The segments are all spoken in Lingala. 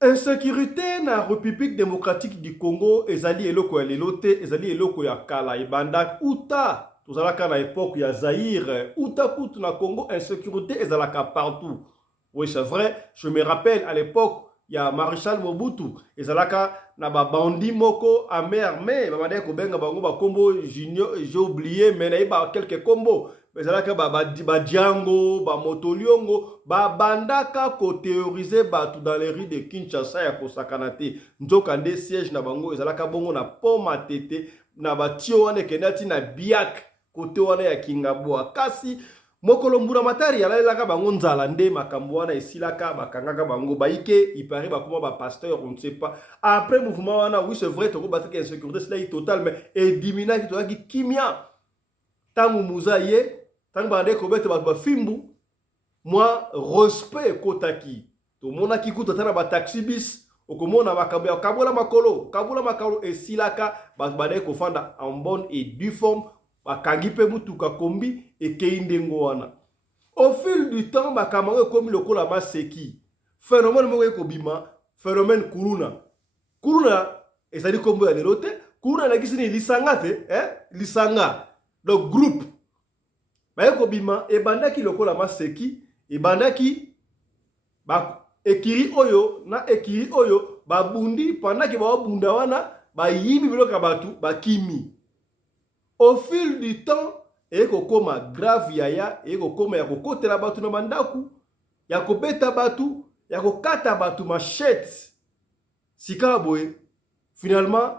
Insécurité na République démocratique du Congo ezali eloko ya lelote, ezali eloko ya kala ebanda uta tozalaka na époque ya Zaïre, uta kutu na Congo insécurité ezalaka partout. Oui, c'est vrai, je me rappelle à l'époque ya Maréchal Mobutu ezalaka na ba bandi moko amer mais babande ko benga bango ba kombo junior, j'ai oublié mais na ba quelques combos ezalaka ba Django, ba Motoliongo, ba bandaka ko théoriser batu dans les rues de Kinshasa ya kosakana te. Nzoka nde siège na bango ezalaka bongo na poma tete na batio wana kenati na biak kote wana ya Kingabwa. Kasi mokolo mbura matari alalelaka bango nzala nde makambo wana esilaka bakangaka bango baike ipari bakoma ba pasteur on ne sait pas. Après mouvement wana oui c'est vrai toko bataki insécurité cela est total mais edimina ki tokaki kimia tangu muzaye tangu bande kobete bato bafimbu moi respect ekotaki tomonaki kuta tana ba taxi bis okomona makambo ya kabola makolo esilaka bato bande kofanda en bonne et due forme bakangi pe mutuka kombi ekei ndengo wana. Au fil du temps makambo ekomi lokola maseki phénomène moko ekobima phénomène kuluna ezali kombo ya lelo te kuluna nakisi ni lisanga te lisanga donc groupe bayeko bima ebandaki lokola maseki ebandaki ba ekiri oyo na ekiri oyo babundi pendant que babunda wana bayibi biloka batu bakimi. Au fil du temps eko koma grave yaya eko koma ya kokotela batu na mandaku ya kobeta batu ya kokata batu machette sika boye finalement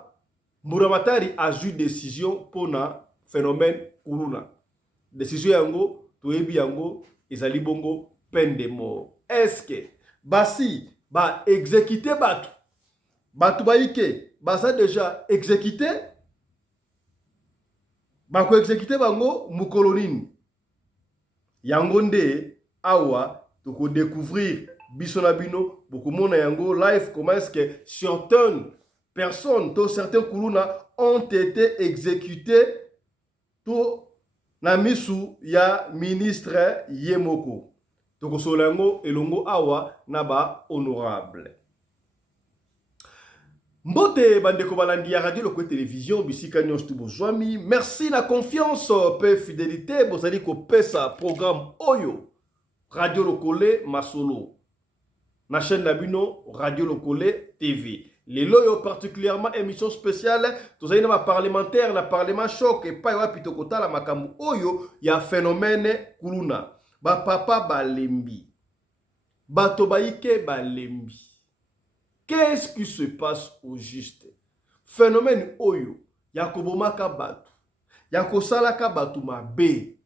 Mburamatari a eu décision pour na phénomène kuluna. Décision yango toyebi yango ezali bongo peine de mort. Est-ce que basi ba exécuter batu baike basa déjà exécuté ba ko exécuter bango mukolonine yango nde awa toko découvrir biso na bino bokomona yango live comment est-ce que certaines personnes certains kuluna ont été exécutés tout na misu ya ministre Yemoko. Toko solango elongo awa na ba honorable. Mbote bandeko balandi ya radio loko télévision bisika nyonso tu bozwami. Merci la confiance pe fidélité bozali ko pesa programme oyo Radio Lokole Masolo. Na chaîne na bino Radio Lokole TV. Les loyo particulièrement émission spéciale tous na parlementaire na parlement choc et pas wapi tokota la makambu oyo ya phénomène kuluna ba papa balembi bato baike balembi. Qu'est-ce qui se passe au juste? Phénomène oyo ya kobomaka batu ya kosalaka batu mabe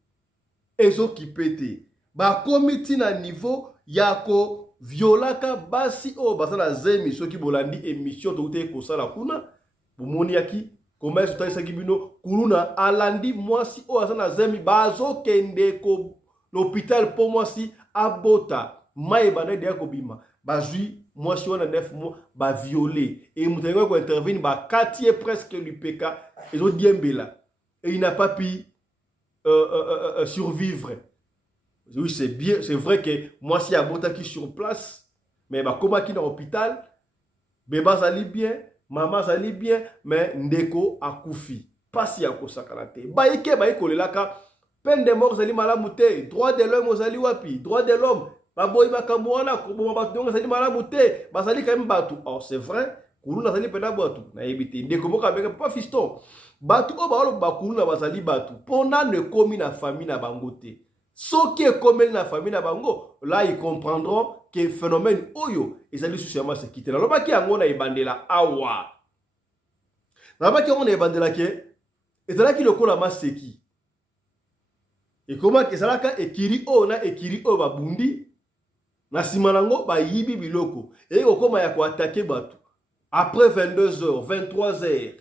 ezo kipete ba komiti na niveau ya ko violaka basi o basala zemi soki bolandi émission toute kosala kuna bomoni yaki comment est-ce que bino kuluna alandi mwasi o asana zemi bazo kende ko l'hôpital pour mwasi abota mai bana de kobima bazui mwasi wana 9 mois ba violé et mutengo ko intervenir ba quartier presque du PK ezo diembela et il n'a pas pu survivre. Oui, c'est bien, c'est vrai que moi si abota qui sur place, mais bah comment qui dans l'hôpital, bébé zali bien, maman zali bien, mais ndeko akufi, pas si akosakalate. Ba ike ba ikolelaka peine de mort zali malamute, droit de l'homme zali wapi, droit de l'homme, ba boy makambo wana ko ba batu zali malamute, ba zali quand même batu. Oh, c'est vrai, kuluna zali pena batu, na ebité ndeko boka beka pas fiston. Batu o ba ba kuluna ba zali batu, pendant ne komi na famille na bangote. Ce qui est comme la famille na bango, là ils comprendront que le phénomène oyo, ils allaient socialement se quitter. Là, qui a ngona ibandela awa. Là, qui a ngona ibandela ke, et là qui le kola maseki. Et comment que ça là ka ekiri o na ekiri o babundi na simanango ba yibi biloko. Et comment ya ko attaquer batu. Après 22h, 23h.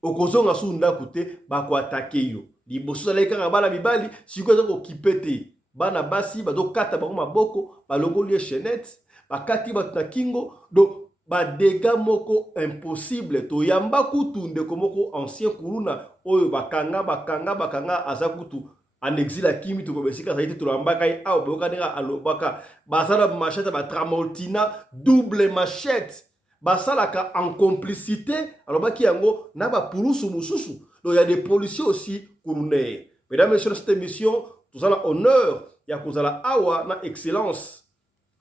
Okozonga sunda kote ba ko attaquer yo. Liboso la ekanga bana mibali siko ezako kipete bana basi bazo kata bango maboko balongo lie chenette bakati batu na kingo do ba dégâts moko impossible to yamba kutu ndeko moko ancien kuluna oyo bakanga aza kutu en exil à Kimi, tu peux ça a été tout l'embarqué, ah, Bokanera, Alobaka, Basala machette, Tramoltina, double machette, Basala en complicité, alors qui yango, Naba Pouloussou Moussoussou. Donc il y a des policiers aussi, Kourouné. Mesdames et messieurs, cette émission, tout ça, honneur, il y a Kouzala Awa, na excellence,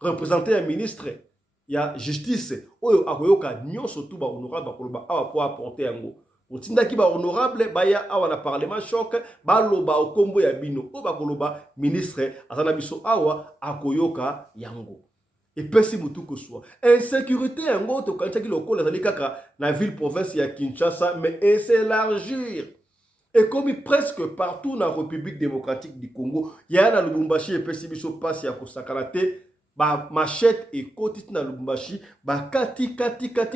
représenter un ministre, il y a justice, oyo akoyoka nyonso tout ba honorable bakoloba awa po apporter yango. Otindaki ba honorable baya awa na parlement choc baloba okombo ya bino o bakoloba ministre azana biso awa akoyoka yango. Et pesi mutu ko soit insécurité yango to kanchaki lokola zali kaka na ville province ya Kinshasa mais s'élargir. Et comme presque partout dans la République démocratique du Congo, il y a na Lubumbashi et pesi biso passe ya kosakalate ba machette et côté na Lubumbashi ba kati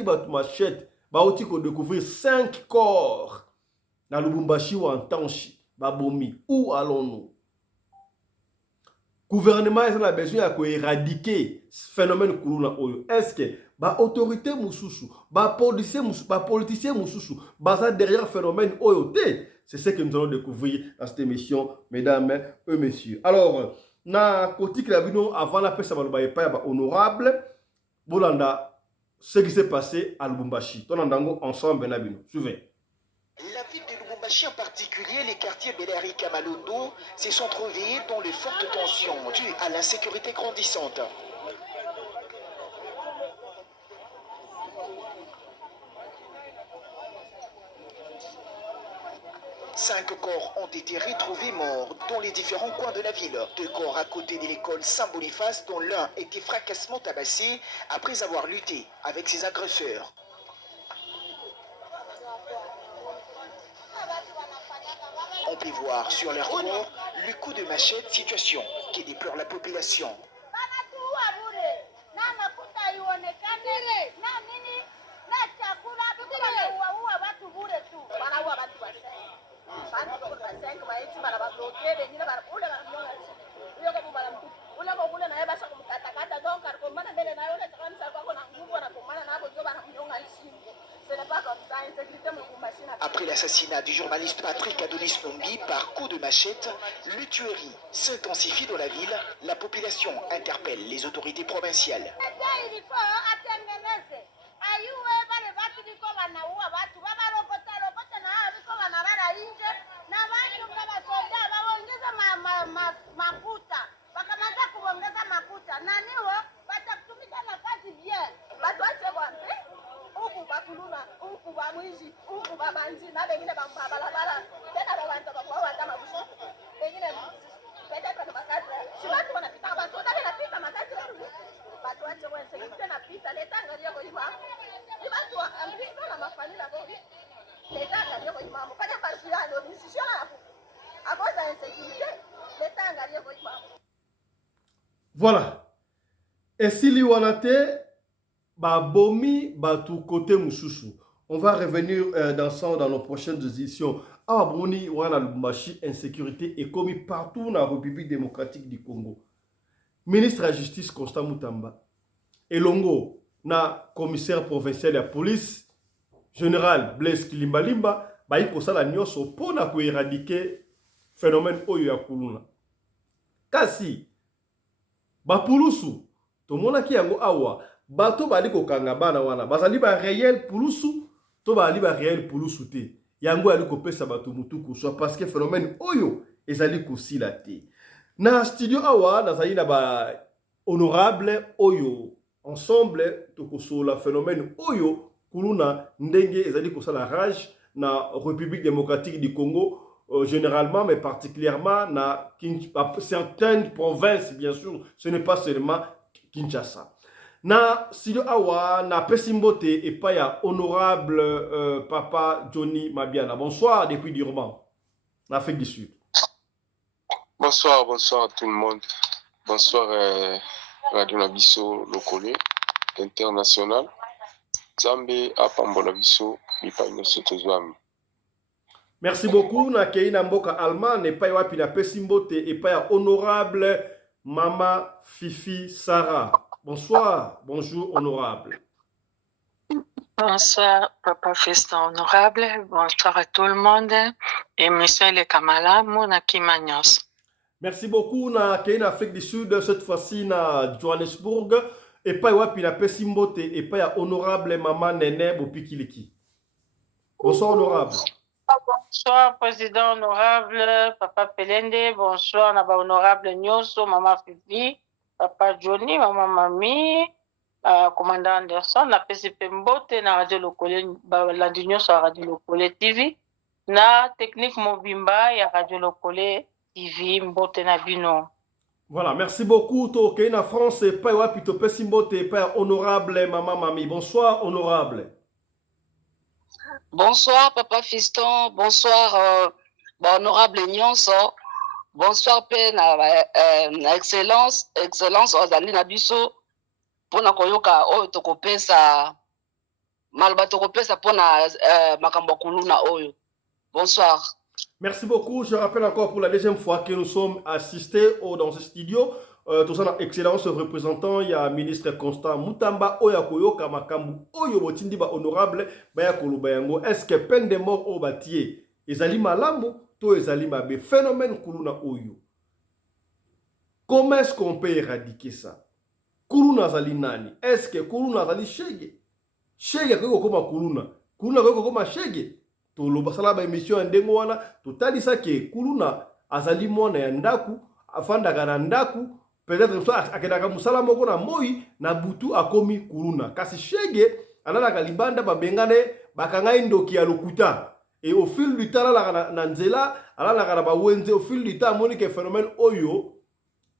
ba machette ba oti ko découvrir 5 corps na Lubumbashi ou en Tanchi ba bomi. Où allons-nous? Gouvernement a besoin de éradiquer ce phénomène kuluna oyo. Est-ce que ba autorité mususu, ba politicien mususu, baza derrière phénomène oyo te? C'est ce que nous allons découvrir dans cette émission, mesdames et messieurs. Alors, na côté que la vidéo avant la paix, ça va être honorable. Bolanda, ce qui s'est passé à Lubumbashi. Ton andango ensemble, Nabino. Suivez. La ville de Lubumbashi, en particulier les quartiers Belari et Kamalondo, se sont trouvés dans les fortes tensions dues à l'insécurité grandissante. 5 corps ont été retrouvés morts dans les différents coins de la ville. 2 corps à côté de l'école Saint-Boniface, dont l'un était fracassement tabassé après avoir lutté avec ses agresseurs. On peut voir sur leur corps le coup de machette, situation qui déplore la population. Après l'assassinat du journaliste Patrick Adonis Nombi par coup de machette, le tuerie s'intensifie dans la ville. La population interpelle les autorités provinciales. Voilà. Et si l'Iwanate, bomi, tout côté Moussoussou. On va revenir dans nos prochaines éditions. Ah, Bruni, voilà, Lubumbashi, insécurité est commis partout dans la République démocratique du Congo. Ministre de la Justice, Constant Moutamba. Elongo, na commissaire provincial de la police, général Blaise Kilimbalimba, il faut ça la nyonso pour éradiquer phénomène oyo ya kuluna. Kasi, Pulusu, to monaki yango awa, bato bali ko kanga bana wana, bazali ba réel Pulusu, to bali ba réel Pulusu te. Yango ali ko pesa bato mutuku so parce que phénomène oyo ezali ko silate. Na studio awa nazali na ba honorable oyo ensemble to ko so la phénomène oyo kuluna ndenge ezali ko sala rage na République démocratique du Congo. Généralement, mais particulièrement dans certaines provinces, bien sûr, ce n'est pas seulement Kinshasa. Na Sido Awa, na Pesimbote et pas ya honorable papa Johnny Mabiana. Bonsoir depuis Durban, en Afrique du Sud. Bonsoir, bonsoir à tout le monde. Bonsoir Radio Nabiso Lokole International. Zambe Apambola Biso, Mipaino Sotozwami. Merci beaucoup. Na Keina Mboka Allemand, et pas wapi na Pesimbote et pas honorable Mama Fifi Sarah. Bonsoir, bonjour honorable. Bonsoir Papa Festin honorable, bonsoir à tout le monde émission le Kamala na Kimanyos. Merci beaucoup na Kenya Afrique du Sud cette fois-ci na Johannesburg et pas wapi na Pesimbote et pas ya honorable maman Nene Bopikiliki. Bonsoir honorable. Bonsoir président honorable papa Pelende, bonsoir na ba honorable Nyoso, maman Fifi, papa Johnny, maman Mami, commandant Anderson na PCP Mbote na radio Lokole la Nyoso radio Lokole TV na technique Mobimba ya radio Lokole TV Mbote na bino. Voilà, merci beaucoup. To Kenya France et pas wapi to Pesimbote et pas honorable maman Mami. Bonsoir honorable. Bonsoir, Papa Fiston. Bonsoir, honorable Nyonso. Bonsoir, Père, Excellence, Ozali Nabiso. Pona koyoka, oyo tokopesa, malba tokopesa pona makambo kuluna oyo. Bonsoir. Merci beaucoup. Je rappelle encore pour la deuxième fois que nous sommes assistés dans ce studio. Tout ça, excellence représentant, il y a ministre Constant Mutamba, Oya Koyoka Makambu, Oyo Botindi ba honorable, Baya Kolubayango. Est-ce que peine de mort au bâtier, Ezali Malambo, to Ezali Mabe, phénomène Kuluna Oyo. Comment est-ce qu'on peut éradiquer ça? Kuluna Zali Nani? Est-ce que Kuluna Zali Shege? Shege Koma Kuluna? Kuluna Koma Shege? To Lobasala ba émission en Dengoana, to Talisa ke Kuluna Azali Mona Yandaku, Afanda Ganandaku. Peut-être que akedaka musala moko na moi na butu akomi kuluna kasi shege analaka libanda babengane bakanga ndoki ya lokuta et au fil du temps na nzela analaka na bawenze au fil du temps monique phénomène oyo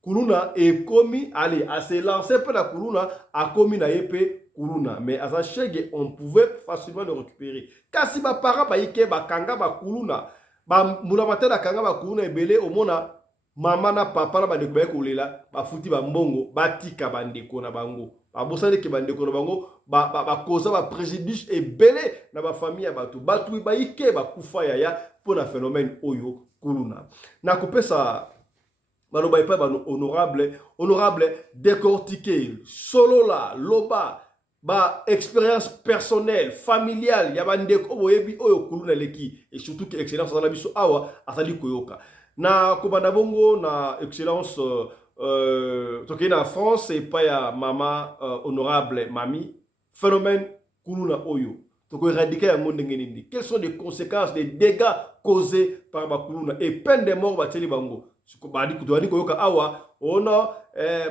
kuluna et komi allez à se lancer pour la kuluna akomi na yepe kuluna mais à sa shege on pouvait facilement le récupérer kasi ba para ba yike bakanga ba kuluna ba mulamata na kanga ba kuluna ebele omona mama na papa na bandeko ba kolela ba futi ba mbongo batika bandeko na bango ba bosane ke bandeko na bango ba koza ba préjudice ebele na ba famille ya batu ba ike ba kufa ya pour na phénomène oyo kuluna na kopesa baloba epa ba honorable décortiquer solo la loba ba expérience personnelle familiale ya bandeko boyebi oyo kuluna leki et surtout que excellence na biso awa asali koyoka na kobanda bongo na excellence toke na France et pas ya mama honorable mami phénomène kuluna oyo toko éradiquer yango ndenge nini quelles sont les conséquences des dégâts causés par ba kuluna et peine de mort bateli bango badi kutwani koyoka awa ona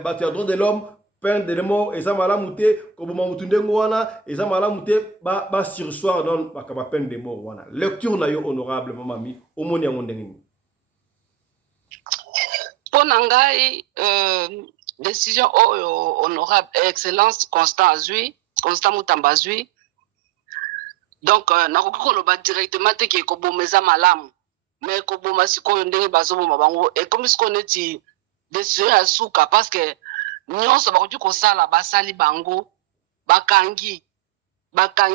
batu ya droit de l'homme peine de mort eza malamu te koboma mutu ndengo wana eza malamu te ba sursoir don bakaba peine de mort wana lecture na yo honorable mami omoni yango ndenge nini. Pour Nangai, décision honorable excellence Constant Mutamba Zui. Donc, nakoko loba directement te ke kobomeza malamu. Mais koboma sikoyo ndenge bazoboma bango et comme ce qu'on est décision ya suka parce que nyonso bakoki kosala basali bango bakangi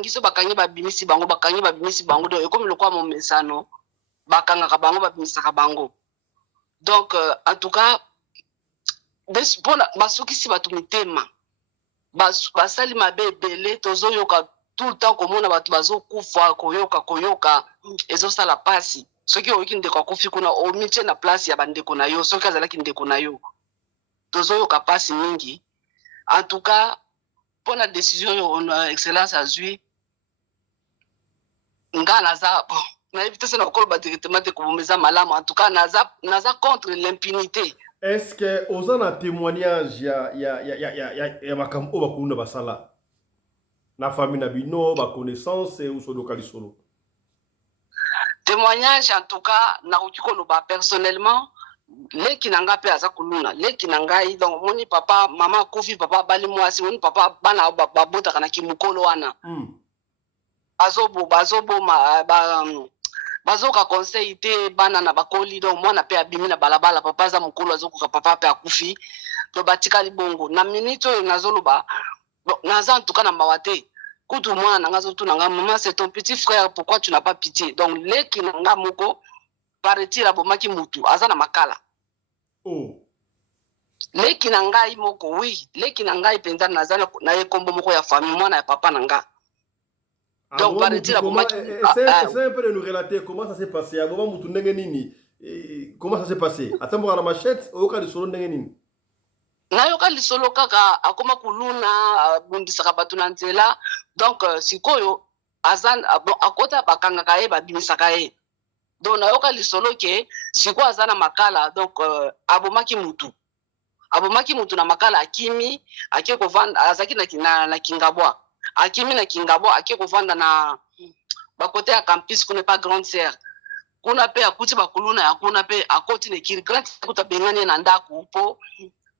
so bakangi babimisi bango donc et comme le quoi mon mesano bakanga bango babimisaka bango. Donc, en tout cas, basokisi batu mitema basali mabe ebele tozoyoka tout le temps komona batu bazokufa koyoka ezosala pasi soki oyoki ndeko akufi kuna omitie na place ya bandeko na yo soki azalaki ndeko na yo tozoyoka pasi mingi. En tout cas, pour la décision yo excellence azwi nga naza en tout cas, naza contre l'impunité. Est-ce que aux un témoignage ya makambo bakuluna basala na famille na bino ba connaissance ou so lokali solo témoignage en tout cas na koloba personnellement leki nanga pe aza kuluna leki nangai donc moni papa mama kofi papa bali mwasi moni papa bana babota kana kimukolo wana bazoka conseil te bana na bakoli donc mwana pe abimi na balabala papa za mukolo azokoka papa pe akufi to batika libongo na minute oyo nazoloba naza en tout cas na mbawate kutu mwana nanga zotu nanga maman c'est ton petit frère pourquoi tu n'as pas pitié donc leki nanga moko paretira bomaki mutu aza na makala leki nangai moko oui leki nangai penza naza na ekombo moko ya famille mwana ya papa nanga Donc, par dire, essaie un peu de nous relater comment ça s'est passé. À moment où comment ça s'est passé? Attends, moi, la machette, au cas de solo nini? Nayoka lisolo kaka akoma kuluna bundisaka bato na nzela. Donc, sikoyo, azan, bon, akota bakangaka ye, babimisaka ye. Donc, nayoka lisolo ke, sikoyo azana makala, donc, abomaki mutu. Abomaki mutu na makala akimi, ake kovanda, azaki na Kingabwa. Akimi na Kingabwa, ake kovanda na bakote ya campus kune pa grande sœur. Kuna pe akuti bakuluna ya kuna pe akoti ne kiri grande kuta bengane na ndaku po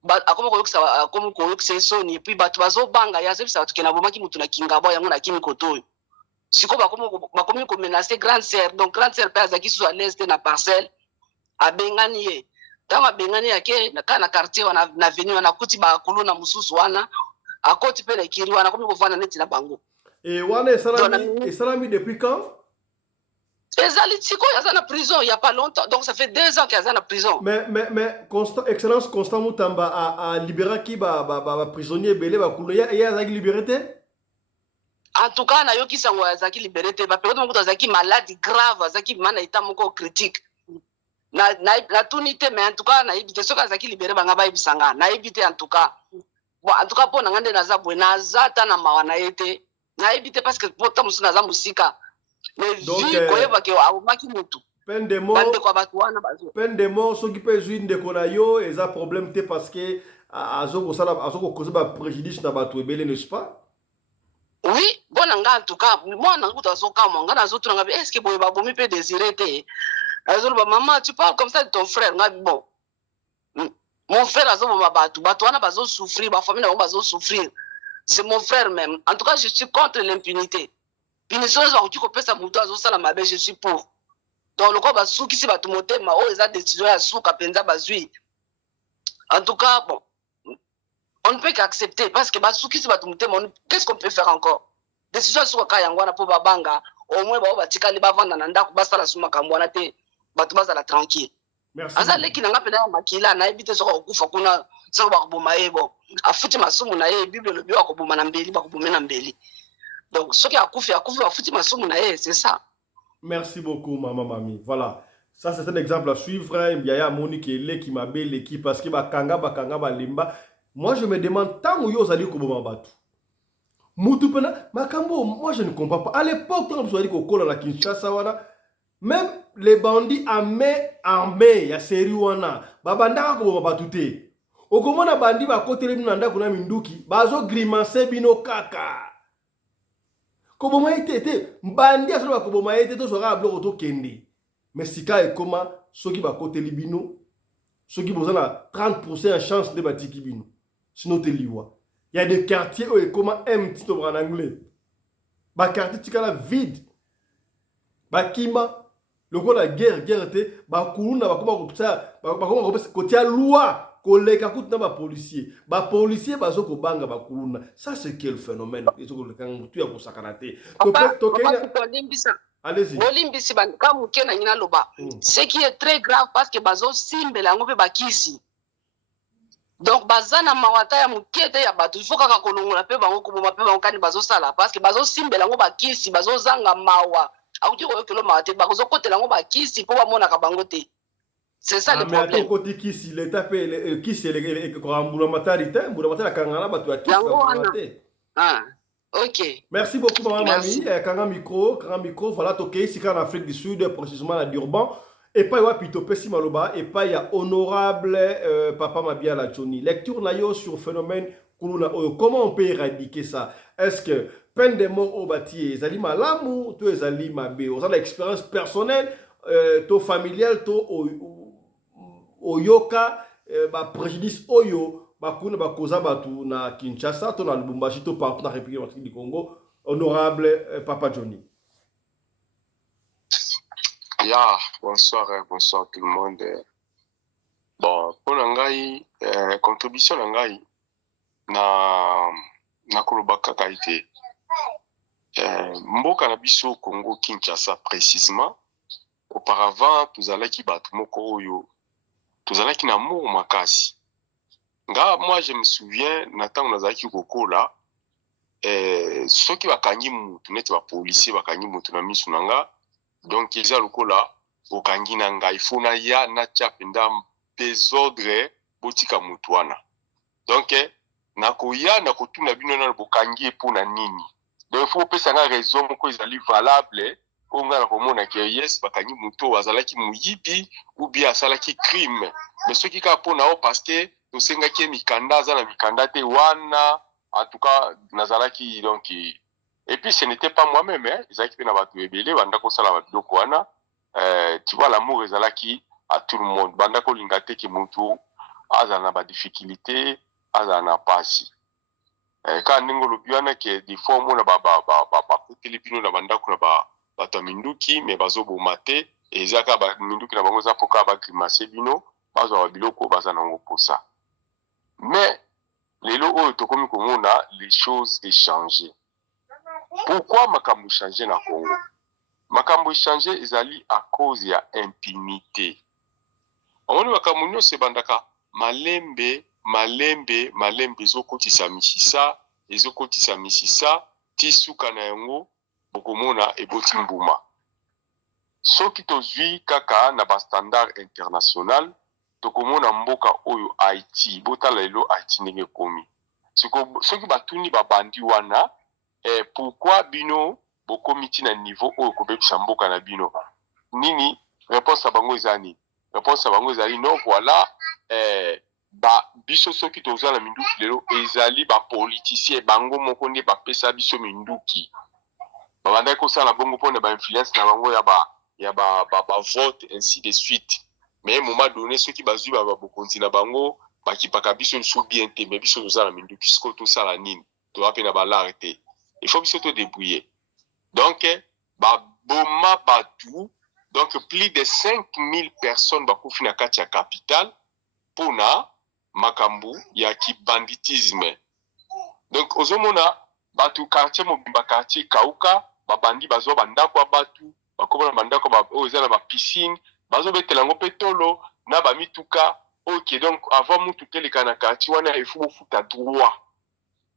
akoma koyokisa soni puis bato bazobanga ya zebisa bato kena bomaki mutu na Kingabwa yango na kimi kotoyo. Siko bakomi ko menacer grande sœur, donc grande sœur pe azaki sous à l'est na parcelle abengani ye. Tama bengani yake na quartier wana na avenue wana kuti bakuluna mususu wana akoti pe na kiri wana komi kovana neti na bango. Et wana esalami depuis quand? Ezali Tsiko yaza na prison il y a pas longtemps, donc ça fait 2 ans qu'il yaza na prison. Mais Excellence Constant Mutamba a libéré qui ba prisonnier belé ba kuno ya azaki liberté? En tout cas na yoki sango azaki liberté ba période moko azaki maladie grave, azaki mana état moko critique. Na tunité, mais en tout cas na ibité soka azaki libéré banga ba ibisanga na ibité en tout cas. Bon en tout cas pour ngande naza bwe naza ta na mawana yete na ibité parce que pour tamusu naza musika. Mais donc peine de mort soki pe zwi ndeko na yo eza problème te parce que azoko cause ba préjudice na bato ebele, n'est-ce pas? Oui, bon en tout cas moi na nguta zoka mo ngana zo tunanga est-ce que boye ba bomi pe désiré te azolo maman tu parles comme ça de ton frère ngabi bon mon frère azo ba bato wana bazo souffrir, ba famille na bazo souffrir, c'est mon frère même. En tout cas je suis contre l'impunité. Punition za kuchiko pesa mutu azosala mabe, je suis pour. Donc le quoi souki si batu motema o eza décision ya souka penza bazui. En tout cas bon, on ne peut qu'accepter parce que souki si batu motema, qu'est-ce qu'on peut faire encore? Décision ya souka kaya ngwana po babanga au moins ba batikali bavanda na ndako basala suma kambwana te batu bazala tranquille. Merci. Asa leki nanga pena makila na ebite soka okufa kuna soka bakuboma yebo. Afuti masumu na ye Bible le biwa kuboma na mbeli bakuboma na mbeli. Donc, ce qui a coupé, c'est ça. Merci beaucoup, maman, mamie. Voilà. Ça, c'est un exemple à suivre. Il y a Monique qui m'a belle l'équipe parce que Bakanga, Limba. Moi, je me demande, tant où vous allez comme Batu. Moutupena, Makambo, moi, je ne comprends pas. À l'époque, quand vous allez au la Kinshasa, même les bandits armés, il y a série wana. Babanda, comme Batute. Au comment na bandi, ba côté les Nanda, kuna Minduki, bazo grimace bino kaka. Koboma été mbandi asolo koboma été to sera bloko to kende, mais sika e koma soki ba côté libino soki bozana 30% chance de batiki bino sinon te liwa. Il y a des quartiers où e koma empty to en anglais, ba quartier tikala vide, ba kima loko la guerre te ba kuluna ba koma kotia loi koleka kutu na policier bazo kobanga bakuluna. Ça c'est quel phénomène? Allez-y. Ce qui est très grave parce que bazo simbela ngope bakisi. Donc bazana mawata ya mukete ya batu il faut kaka kolongola pe bango koboma pe bango kani bazo sala parce que bazo simbela ngo bakisi bazo zanga mawa akuti ko yokelo mawate bazo kotela ngo bakisi po bamona ka bango te. C'est ça le problème. Mais à côté qui si l'état fait qui c'est le korambula matarité mbula kangana batu ya kisi. Ah, OK. Merci beaucoup maman Mami. Kanga micro voilà toké ici en Afrique du Sud précisément à Durban et pas ya Pitope Simaloba et pas ya honorable papa Mabia la Johnny. Lecture na yo sur phénomène kuluna oyo. Comment on peut éradiquer ça? Est-ce que peine de mort au bâti ezali malamu to ezali mabe? On a l'expérience personnelle to familiale to oyoka ba préjudice oyo bakuna bakoza batu na Kinshasa to na Lubumbashi to partout na République du Congo. Honorable Papa Johnny. Yeah, bonsoir tout le monde. Bon, pour ngai contribution ngai na koloba kaka ite mboka na biso Congo Kinshasa précisément. Auparavant tuzalaki batu moko oyo tuzalaki na moko makasi. Nga moi je me souviens na tango nazalaki kokola soki bakangi mutu neti bapolisier bakangi mutu na misu na nga donc eza lokola okangi na ngai fo na ya natia mpenza désordre botika mutu wana donc nakoya nakotuna bino na bokangi mpona nini donc fo opesa nga raison moko ezali valable oyo nga nakomona ke yes bakangi mutu oyo azalaki moyibi ou bien asalaki crime mais soki kaka mpona o parce que tosengaki ye mikanda aza na mikanda te wana en tout cas nazalaki donc et puis ce n'était pas moi-même ezalaki mpe na bato ebele banda kosala babiloko wana tu vois l'amour ezalaki à tout le monde banda kolinga te ke mutu azala na badifficulté azala na pasi kaka ndenge olobi wana ke des fois omona bakoteli bino na bandako na bato ya minduki me bazoboma te eza kaka baminduki na bango eza mpo kaka bagrimase bino bazwa babiloko baza nango mposa mais lelo oyo tokomi komona les choses échangées. Pourquoi makambo échangé na Congo? Makambo échangé ezali à cause ya impunité. Omoni makambo nyonso ebandaka malembe ezokotisa misisa ti suka na yango bokomona eboti mbuma. Soki tozwi kaka na bastandard international tokomona mboka oyo Haïti botala lelo Haïti ndenge komi soki batuni babandi wana pourquoi bino bokomi ti na niveau oyo kobebisa mboka na bino nini réponse na bango ezali non voilà biso soki toza na minduki lelo ezali bapoliticien bango moko nde bapesa biso minduki babandaki kosala bongo mpona bainfluence na bango ya vote ainsi de suite mais moment donné ceux qui bazui bokonzi na bango bakipaka biso sous bien te mais biso toza na minduki siko tosala nini toza pe na balare te il faut biso to débrouiller donc baboma batu donc plus de 5000 personnes bakufi na kati ya capitale pona makambu ya kibanditisme donc ozomona batu quartier mobimba quartier kauka babandi bazwa bandako ya batu bakobona bandako oyo eza na bapiscine bazobetela yango mpe tolo na bamituka ok donc avant mutuka eleka na quartier wana il faut bofuta droit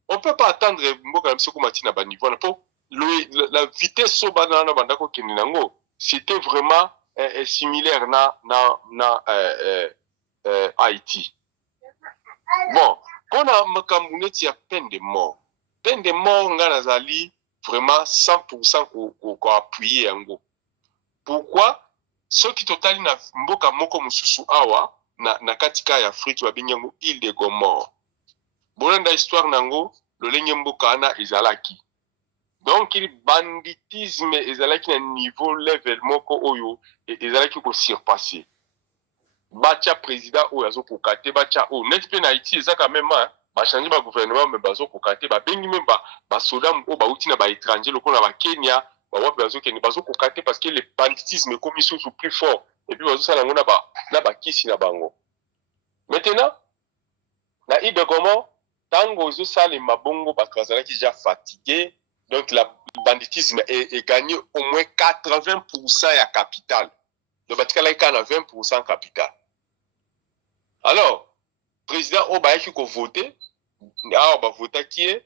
on peut pas attendre mboka na biso komati na baniveau wana mpo la vitesse so bana wana bandako okende nango c'était vraiment similaire na Haïti. Bon mpona makambo neti ya peine de mort nga nazali vraiment 100% koappuye yango. Pourquoi? Soki totali na mboka moko mosusu awa na katika ya Afrique babengi yango île de Gomore. Bolanda histoire nango lolenge mboka wana ezalaki. Donc il banditisme ezalaki na niveau level moko oyo ezalaki ko surpasser. Bacha président oyo azokoka te bacha oyo net pe na Haïti eza quand même ba changer ba gouvernement mais bazokoka te babengi même ba soda oyo bauti na ba étranger lokola ba Kenya bawapi bazokoka te parce que le banditisme comme sous plus fort et puis bazosala yango na bakisi na bango. Maintenant na île de Gomore tango ozosala mabongo bato bazalaki déjà fatigué donc le banditisme est gagné au moins 80% ya capital donc batikala ka na 20% capital. Alors président oyo bayaki kovote awa bavotaki ye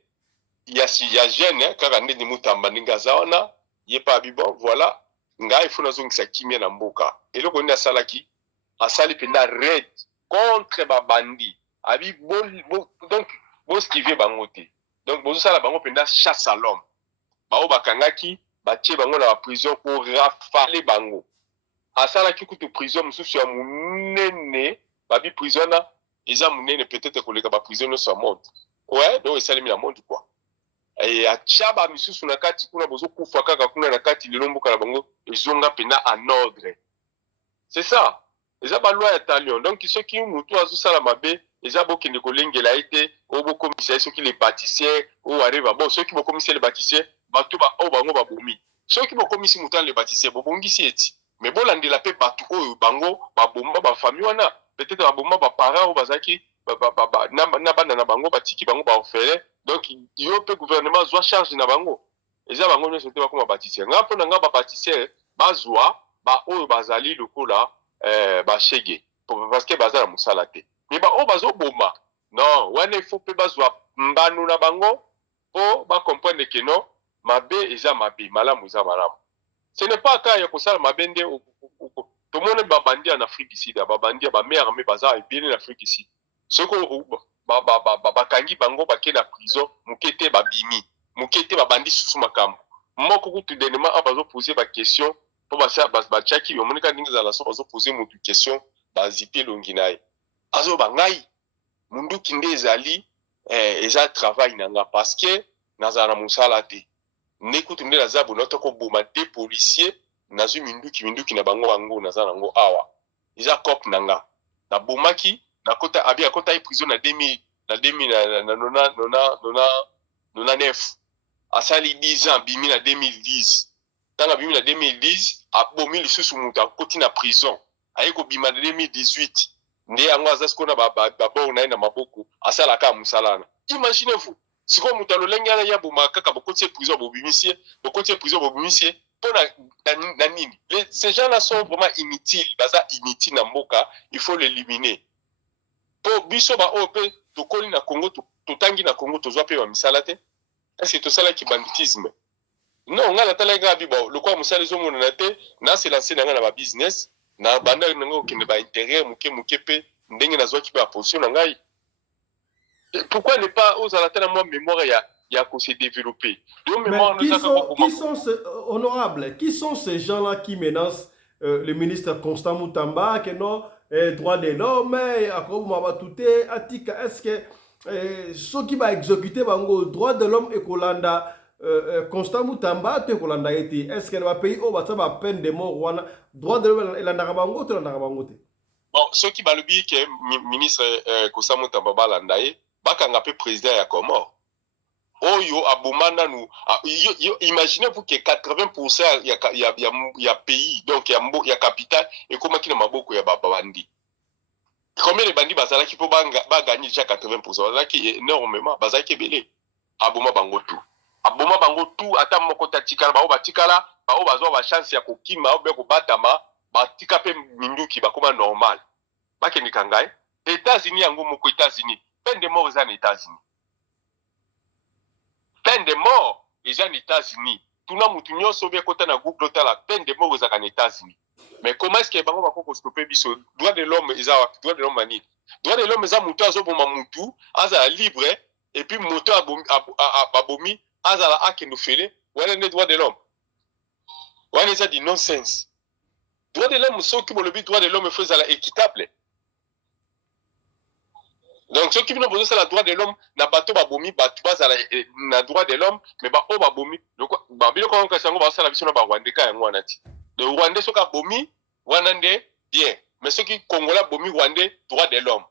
ya jeune kaka ndenge mutamba ndenge aza wana ye pa bon voilà ngai faut nazongisa kimia na mboka eloko nini asalaki asali penda raid contre babandi abi donc boskive bango te donc bozosala bango penda chasse à l'homme bao bakangaki batie bango na prison pour rafale bango asalaki kutu prison mosusu ya munene babi prison na eza munene peut-être koleka ba prison no sa monde ouais donc esalemi na monde quoi et achaba misusu na kati kuna bozo kufa kaka kuna na kati lilomboka na bango ezonga pena en ordre. C'est ça. Eza ba loi ya talion. Donc soki mutu azosala mabe eza bokende kolengela ete obo commissaire soki les bâtisseurs ou arrive bon soki bo commissaire les bâtisseurs batu ba o bango babomi. Soki bo commissaire mutu les bâtisseurs bobongisi eti. Mais bolandela pe batu oyo bango babomba ba famille wana peut-être babomba ba parents ou bazaki na bana na bango batiki bango ba orphelin. Donc yo pe gouvernement zwa charge na bango. Eza bango nyonso te bakoma bâtisseur. Nga mpo na nga ba bâtisseur bazwa ba oyo bazali lokola ba shege parce que bazala musala te. Mais ba o bazo boma. Non, wana il faut pe bazwa mbanu na bango po ba comprendre que non mabe eza mabe malamu eza malamu. Ce n'est pas quand il y a comme ça mabende tout le monde babandi en Afrique ici, babandi ba mère mais baza bien en Afrique ici. Ce que bakangi bango bake na prison mukete babimi mukete babandi susu makambo moko kutu denema abazo poser ba question po ba chaki yo monika ndinga za la so bazo poser mutu question ba zipi longi naye azo bangai mundu kinde ezali eza travail nanga parce que nazana musala te nekutu nde nazabu notoko boma des policiers nazu minduki na bango nazana ngo awa eza cop nanga na bomaki na kota abi akota e prison na 2009 asali 10 ans bimi na 2010 tanga bimi na 2010 abomi lisusu mutu akoti na prison ayeko bima na 2018 nde yango azasko na babor na na maboko asala ka musalana. Imaginez-vous siko mutu alolenge ana ya boma kaka bokoti prison bobimisie bokoti prison bobimisie pona na nini. Ces gens-là sont vraiment inutiles, baza inutile na mboka, il faut l'éliminer. Po biso ba OP to koli na Congo to tangi na Congo to zwa pe ba misala te. Est-ce que to sala ki banditisme? Non, nga la tala nga bibo le kwa musala zo mona te na se lancer na nga na ba business na banda nga okende ba intérêt muke pe ndenge na zwa ki ba position na ngai. Pourquoi ne pas aux alatana moi mémoire ya ko se développer. Honorables, qui sont ces gens-là qui menacent le ministre Constant Moutamba que non droit de l'homme, est-ce que ceux qui vont exécuter le droit de l'homme et Kolanda Constant Moutamba, est-ce que le pays va peine de mort, droit de l'homme et la Narabango, bon, ceux qui vont le dire que le ministre Constant Moutamba Balandaye, bakanga pe président ya Comore. Oyo abomana nous imaginez-vous que 80% ya pays donc ya capital et comment qui na maboko ya babandi. Combien les bandits bazala qui peut gagner déjà 80%, bazala qui énormément bazala qui belé aboma bango tout ata moko tatikala ba batikala ba bazwa ba chance ya kokima ba ko batama batika pe minduki ba koma normal bakeni kangai États-Unis yango moko États-Unis peine de mort aux États-Unis. Peine de mort les gens aux États-Unis. Tout le monde sauvé côté na Google la peine de mort aux États-Unis. Mais comment est-ce que bango bako stopper biso droit de l'homme droit de l'homme mani. Droit de l'homme eza mutu azoboma mutu aza libre et puis mutu abomi aza akendo fele wala ne droit de l'homme. Wala ça dit nonsense. Droit de l'homme ceux qui le but droit de l'homme faut ça équitable. Donc ceux qui viennent poser ça la droit de l'homme na bato babomi bato bazala na droit de l'homme mais ba o babomi ba bilo ko ka sango ba sala biso na ba Rwanda ka yango wanati le Rwanda soka bomi wanande bien mais ceux qui Congolais bomi Rwanda droit de l'homme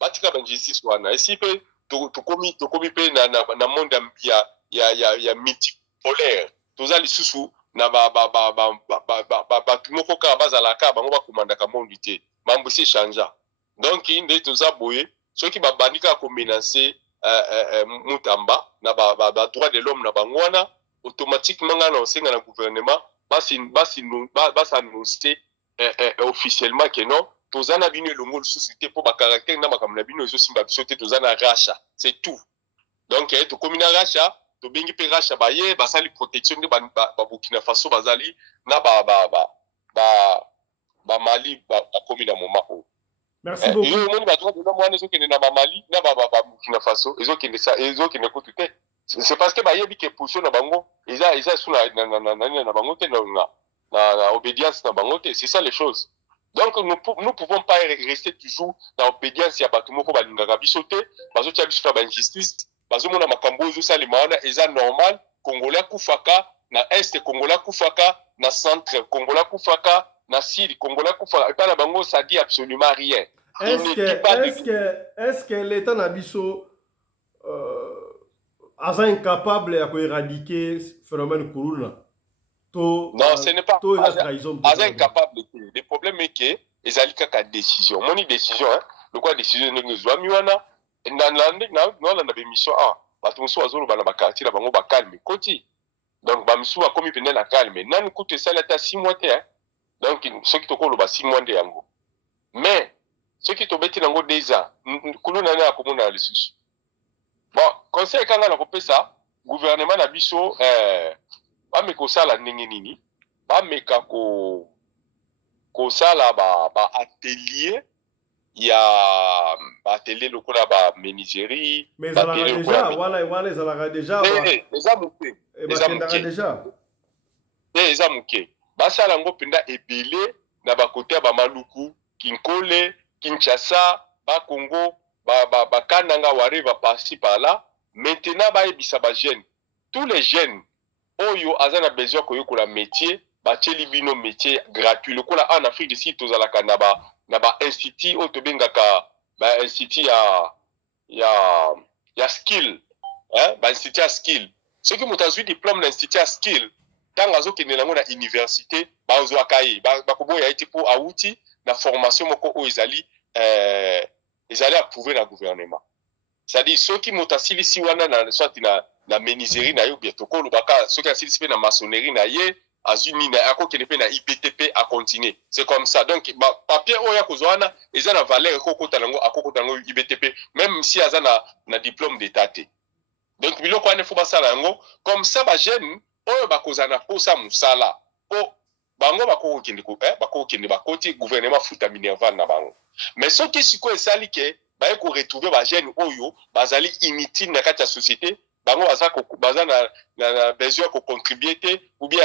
batika ba justice wana et si pe to komi pe na monde ya multipolaire toza lisusu na ba tumoko ka bazala ka bango ba komanda ka monde te mambo se changea donc inde toza boye ceux qui babandika ko menacer Moutamba na ba droit de l'homme na bangwana automatiquement na osenga na gouvernement bas annoncer officiellement que non tozana bino longo société pour ba caractère na makamna bino zo simba bisote tozana racha c'est tout donc to komina racha to bengi pe racha ba ye ba sali protection de ba Burkina Faso bazali na ba Mali ba komina moment. Merci beaucoup. C'est parce que bayebi que position na bango isa sous na bango te na obédience na bango te, c'est ça les choses. Donc nous pouvons pas rester toujours dans obédience ya bato moko balingaka biso te bazo tia biso ba injustice bazo mona makambo zo sali maana eza normal. Congolais kufaka na est, Congolais kufaka na centre, Congolais kufaka na sud, Congolais kufaka et pas la bango ça dit absolument rien. Est-ce que l'État Nabiso est incapable d'éradiquer ce phénomène Kuruna? Non, ce n'est pas incapable. Le problème est que les alliés ont décision. Mon décision, le quoi décision nous doit miwana na mission a batumso azolo bana bakati la bango bakalme koti. Donc bamisu a komi pene na calme. Nan koute ça la 6 mois te. Donc ceux qui toko lo ba 6 mois de yango. Mais ceux qui tobeti nango 2 ans, kuluna na komona lisusu. Bon, conseil kanga na kopesa gouvernement na biso bameka osala ndenge nini bameka kosala ba atelier ya ba atelier lokola ba menuiserie mais ezalaka déjà wana ezalaka déjà eza moke bakendaka déjà eza moke basala yango mpenza ebele na bakote ya bamaluku Kinkole Kinshasa bakongo bakananga ware bapasi par là maintenant bayebisa bagene tous les jeunes oyo aza na besoin koyokola métier batieli bino métier gratuit lokola en Afrique du Sud tozalaka na ba institut oyo tobengaka ba institut ya skill ba institut ya skill soki moto azwi diplôme na institut ya skill ntango azokende nango na université bazwaka ye bakoboya ye ti mpo awuti na formation moko oyo ezali approuvé na gouvernement. C'est-à-dire soki moto asilisi wana soit na menuiserie na yo bien tokolobaka soki asilisi mpe na maçonnerie na ye azwi nini akokende mpe na IPTP a continuer. C'est comme ça. Donc papier oyo akozwa wana eza na valeur ekokota nango akokota nango IPTP même si aza na diplôme d'état te. Donc biloko wana faut basala yango comme ça ba jeune oyo bakozala na posa musala po bango bakokende bakoti gouvernement futa minerval na bango. Mais soki sikoyo esali ke baye ko retrouver ba jeune oyo bazali inutile na kati ya société bango baza na besoin ko contribuer te ou bien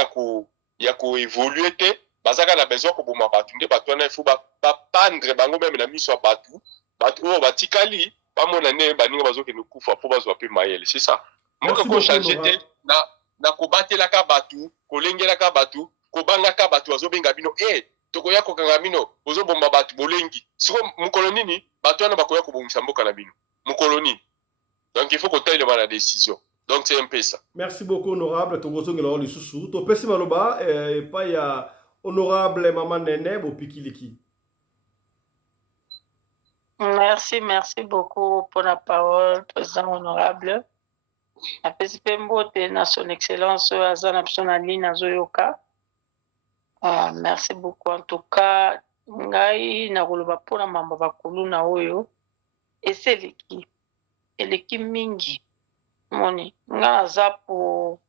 ya ko évoluer te bazaka na besoin ko boma batu nde batu wana faut ba pendre bango même na miso ya batu oyo batikali bamona ne baninga bazokende kufa po bazwa pe mayele. C'est ça. Moka ko changer te na kobatelaka batu kolengelaka batu kobangaka batu azobenga bino tokoya kokanga bino bozobomba batu bolengi siko mukolo nini batu wana bakoya kobongisa mboka na bino mukolo nini. Donc il faut qu'on taille la décision. Donc c'est un peu ça. Merci beaucoup honorable tongozongela lisusu topesi maloba pa ya honorable Maman Nene Bopikiliki. Merci beaucoup pour la parole, président honorable. La PSPMBOT na son excellence Azana Psonali Nazoyoka. Merci beaucoup. En tout cas, ngai na koloba pona mamba bakulu na oyo eseleki eleki mingi moni nga za pour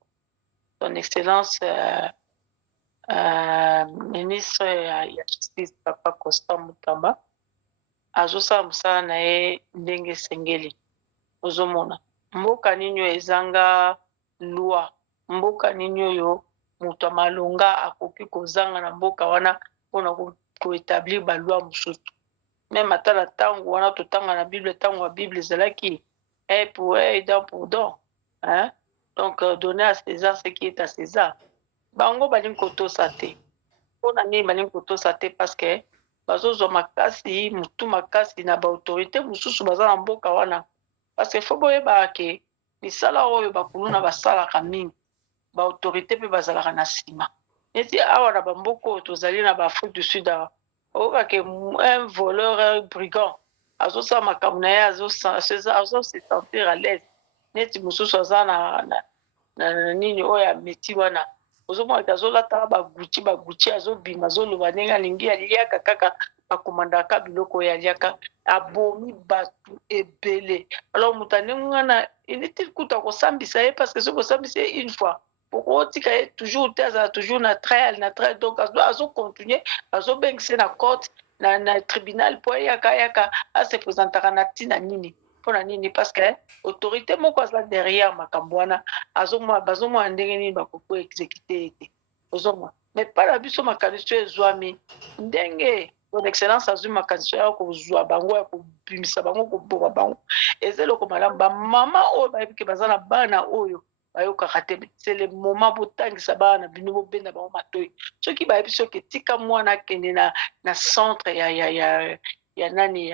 son excellence ministre ya justice Papa Costa Mutamba azosala mosala na ye ndenge esengeli ozomona mboka nini oyo ezanga loi mboka nini oyo moto ya malonga akoki kozanga na mboka wana mpona koétablir baloi mosusu même ata na ntango wana totanga na bible ntango ya bible ezalaki pour don pour don donc donner à César ce qui est à César bango balingi kotosa te mpona nini balingi kotosa te parce que bazozwa makasi mutu makasi na baautorité mosusu baza na mboka wana parce que fo boyebaka ke misala oyo bakuluna basalaka mingi baautorité mpe bazalaka na nsima neti awa na bamboka oyo tozali na baafrique du sud awa oyoka ke un voleur un brigand azosala makambo na ye azose sentir à l'aise neti mosusu aza na nini oyo ya meti wana ozomona ke azolataka baguti azobima azoloba ndenge alingi aliaka kaka bakomandaka biloko oyo aliaka abomi bato ebele alors moto andenge wana inutile kuta kosambisa ye parce que soki osambisa ye une fois okotika ye toujours te azala toujours na trial donc azocontinue azobengisa na cote na tribunal mpo ayaka ase présentaka na ntina nini mpona nini parce que autorité moko aza derrière makambo wana bazomona ndenge nini bakoko exécute ete ozomona mais mpana biso makanisi oyo ezwami ndenge son excellence azwi makanisi oyo ya kozwa bango ya kobimisa bango koboka bango eza eloko malamu bamama oyo bayebi ke baza na bana oyo bayokaka te c'est le moment botangisa bana bino bobenda bango matoi soki bayebi soki etika mwana akende na centre ya nani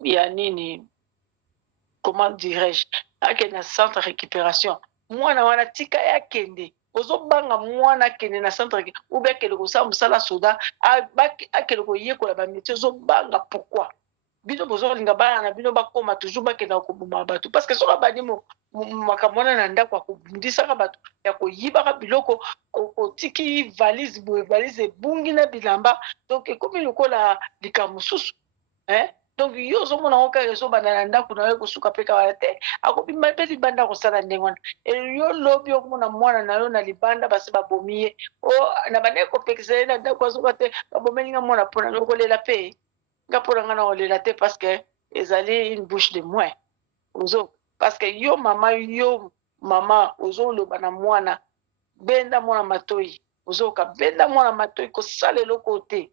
ya nini comment dirais-je akende na centre récupération mwana wana tika ye akende ozobanga mwana akende na centre obi akende kosala mosala soda akende koyekola bamétier ozobanga pourquoi bino bozolinga bana na bino bakoma toujours bakenda koboma bato parce que soki abandi makambo wana na ndako ya kobundisaka bato ya koyibaka biloko otiki valise boye valise ebungi na bilamba donc ekomi lokola likambo mosusu donc yo ozomona ngo kaka ezobanda na ndako na yo kosuka mpe kawala te akobima mpe libanda kosala ndenge wana yo lobi okomona mwana na yo na libanda basi babomi ye na bandeki kopekisa ye na ndako azoka te babomeli nga mwana mpona nga kolela mpe nga mpona nga na kolela te parce que ezali une bouche de moins parce que yo mama ozoloba na mwana benda mwana matoi ozoka benda mwana matoi kosala eloko te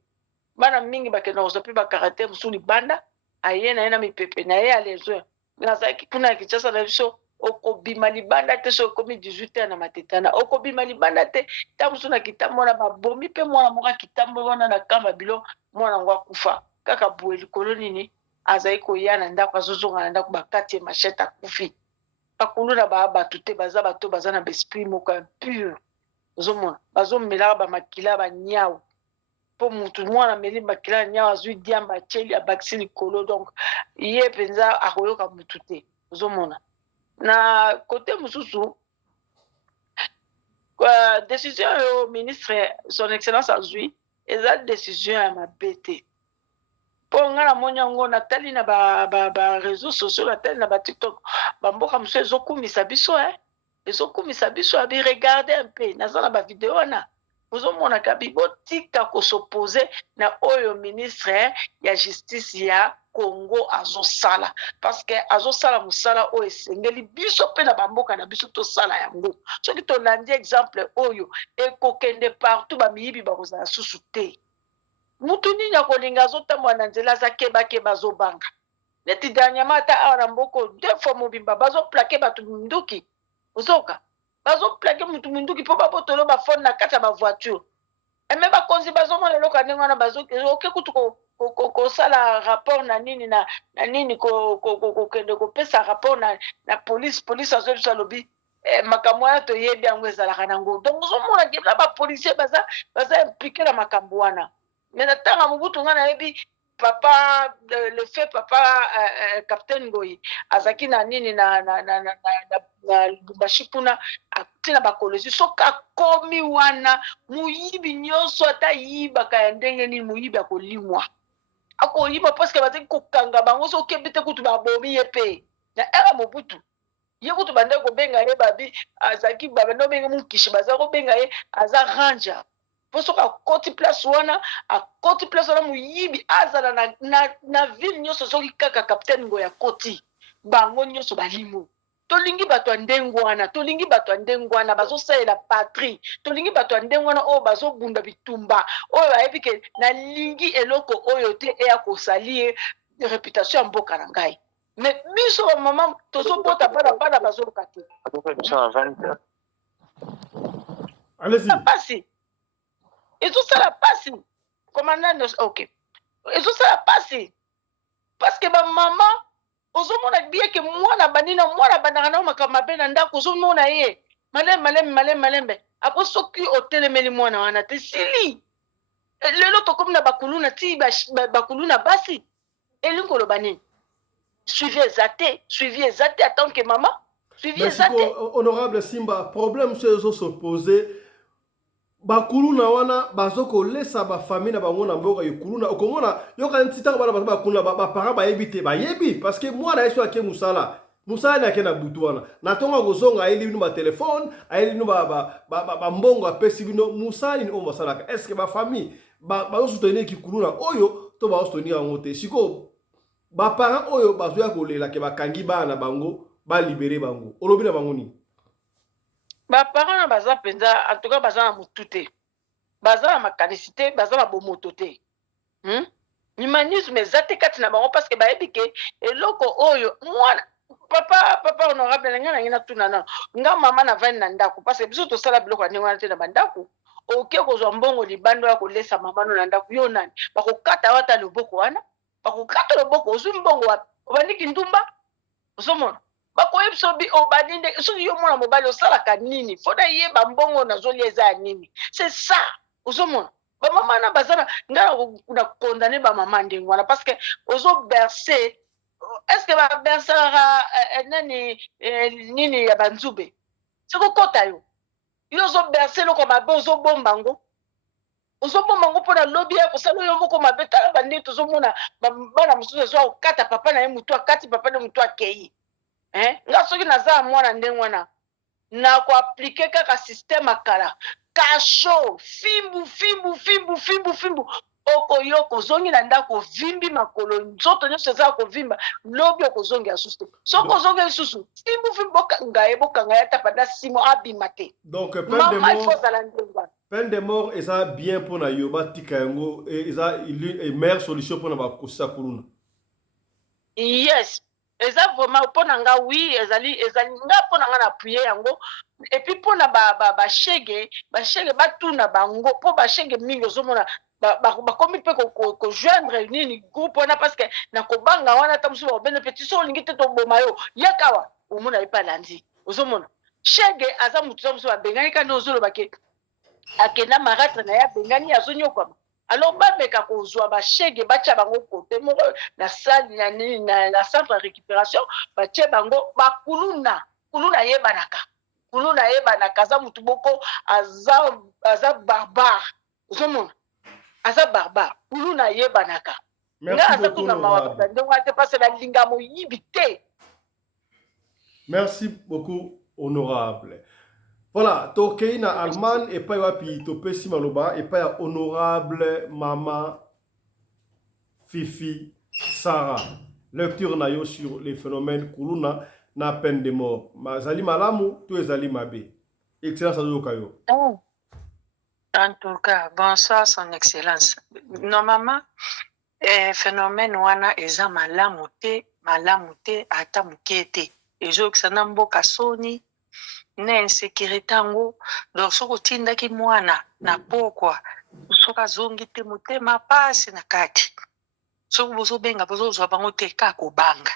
bana mingi bakenda kozwa mpe bakaractere mosusu libanda aye na ye na mipepe na ye ya lesoin nazalaki kuna ya kinshasa na biso okobima libanda te so okomi 18 heures na matetana okobima libanda te ta mosusu na kitambo wana babomi mpe mwana moko akitambo wana na kamba bilo mwana ngo akufa kaka boye likolo nini azali koya na ndako azozonga na ndako bakati ye machete akufi bakulu na bato te baza bato baza na baesprit moko impure ozomona bazomelaka bamakila banyau mpo mutu mwana ameli makila ya nyau azwi diamba atieli abakisi likolo donc ye mpenza akoyoka mutu te ozomona na kote mosusu décision oyo ministre son excellence azwi eza décision ya mabe te mpo nga namoni yango natali na bareseau sociaux natali na batiktok bamboka mosusu ezokumisa biso ezokumisa biso abi regarde un peu naza na bavideo wana ozomonaka bibotika kosoppose na oyo ministre ya justice ya Congo azosala parce que azosala mosala oyo esengeli biso mpe na bamboka na biso tosala yango soki tolandi exemple oyo ekokende partout bamiyibi bakozala susu te mutu nini akolinga azotambola na nzela aza kebakeba azobanga neti dernièrement ata awa na mboko 2 fois mobimba bazoplake bato minduki ozoka bazoplake mutu minduki mpo babotolo bafone na kati ya bavoiture eme bakonzi bazomona eloko ya ndenge wana oke kutu kosala rapport na nini na nini kokende kopesa rapport na police azwi biso alobi makambo wana toyebi yango ezalaka nango donc ozomona na bapolisier baza implike na makambo wana me na ntango mobutu nga nayebi papa le fait papa capitaine Ngoyi azaki na nini na Lubumbashi kuna atina bakolozi soki akomi wana muyibi nyonso ata yibaka ya ndenge nini muyibi akolimwa akoyiba parce que bazaki kokanga bango so okebi te kutu babomi ye mpe na era mobutu ye kutu bande kobenga ye babi azaki babande obenga mukishi baza kobenga ye aza ranger po soki akoti place wana muyibi azala na ville nyonso soki kaka capitaine Ngoyi akoti bango nyonso balimo tolingi bato ya ndenge wana bazosalela patrie tolingi bato ya ndenge wana oyo bazobunda bitumba oyo bayebi ke nalingi eloko oyo te eya kosali ye réputation ya mboka na ngai mais biso bamama tozobota bana bazoloka te pasi ezosala pasi commandant ok ezosala pasi parce que bamama ozomona bien ke mwana bandaka na makambo mabe na ndako ozomona ye malembe apo soki otelemeli mwana wana te sili lelo tokomi na bakuluna ti bakuluna basi elingi koloba nini suivi eza te en tant que mama suivi eza te honorable Simba problème so ezosopose bakuluna wana bazokolesa bafamille na bango na mboka ekuluna okomona yoka ntitaka bana bato bakuluna baparent bayebi te bayebi parce que mwana yesu ake musala ni ake na butu wana na ntongo akozonga ayeli bino batelefone ayeli bino bambongo apesi bino musali ni oyo basalaka est ce que bafamille bazosoutenir kikuluna oyo to bazosoutenir yango te sikoyo baparent oyo bazoya kolela ke bakangi bana na bango balibere bango olobi na bango nini baparent na baza mpenza en tout cas baza na motu te baza na makanisi te baza na bomoto te humanisme eza te kati na bango parce que bayebi ke eloko oyo mwana papa honorable na ngai na ngai natuna nano nga mama navandi na ndako parce que biso tosala biloko ya ndenge wana te na bandako oke kozwa mbongo libanda ya kolesa mama no na ndako yo nani bakokata wata loboko wana bakokata loboko ozwi mbongo wapi obandiki ndumba ozomona bakoyebi so obandi nde soki yo mwana mobali osalaka nini fo na yeba mbongo nazolia eza ya nini c'est ça ozomona bamama na baza ngai na kondane bamama ndenge wana parce que ozoberse est-ce que babersaka nini ya banzube sikokota yo ozoberse eloko mabe ozobomba ngo ozomoma ngo mpona lobi ya kosala yo moko mabe tala bande tozomona bana mosusu ezwa okata papa na ye mutu akati papa na mutu akei nga soki naza mwana ndenge wana na koaplike kaka systeme akala kasho fimbu okoyoka okozongi na ndako ovimbi makolo nzoto nyonso eza kovimba lobi okozongi ya susu te soki ozongi lisusu fimbu bokanga ye ata panda 6 mois abima te donc mama ifo ozala ndenge wana peine de mort eza bien mpona yo batika yango eza meilleure solution mpona bakosisa kuluna. Yes, eza vraiment mpona nga oui ezali nga mpona nga na appuye yango et puis mpona bashege batuna bango mpo bashege mingi ozomona bakomi mpe kojoindre nini groupe wana parce que na kobanga wana ata mosusu bakobene peti so olingi te toboma yo yakawa omona ye mpe alandi ozomona shege aza motu za mosusu babengani kandi ozolobake akenda maratre na ye abengani azonyokwama alors babeka kozwa bashege batia bango kote moko na salle na centre de récupération batie bango bakuluna yebanaka aza mutu boko aza barbare ozomona aza barbare kuluna yebanaka nga aza kuna mawa ndenge te parce na linga moyibi te. Merci beaucoup honorable. Voilà, tokei na Allemagne et pas wapi topesi maloba et pas honorable Mama Fifi Sarah. Lecture na yo sur les phénomènes kuluna na peine de mort. Mazali malamu tu ezali mabe. Excellence azoka yo. En tout cas, bonsoir son excellence. Normalement phénomène wana eza malamu te ata muke te. Ezokisa na mboka soni na insécurité yango donc soki otindaki mwana na pokwa soki azongi te motema pasi na kati soki bozobenga bozozwa bango te kaka kobanga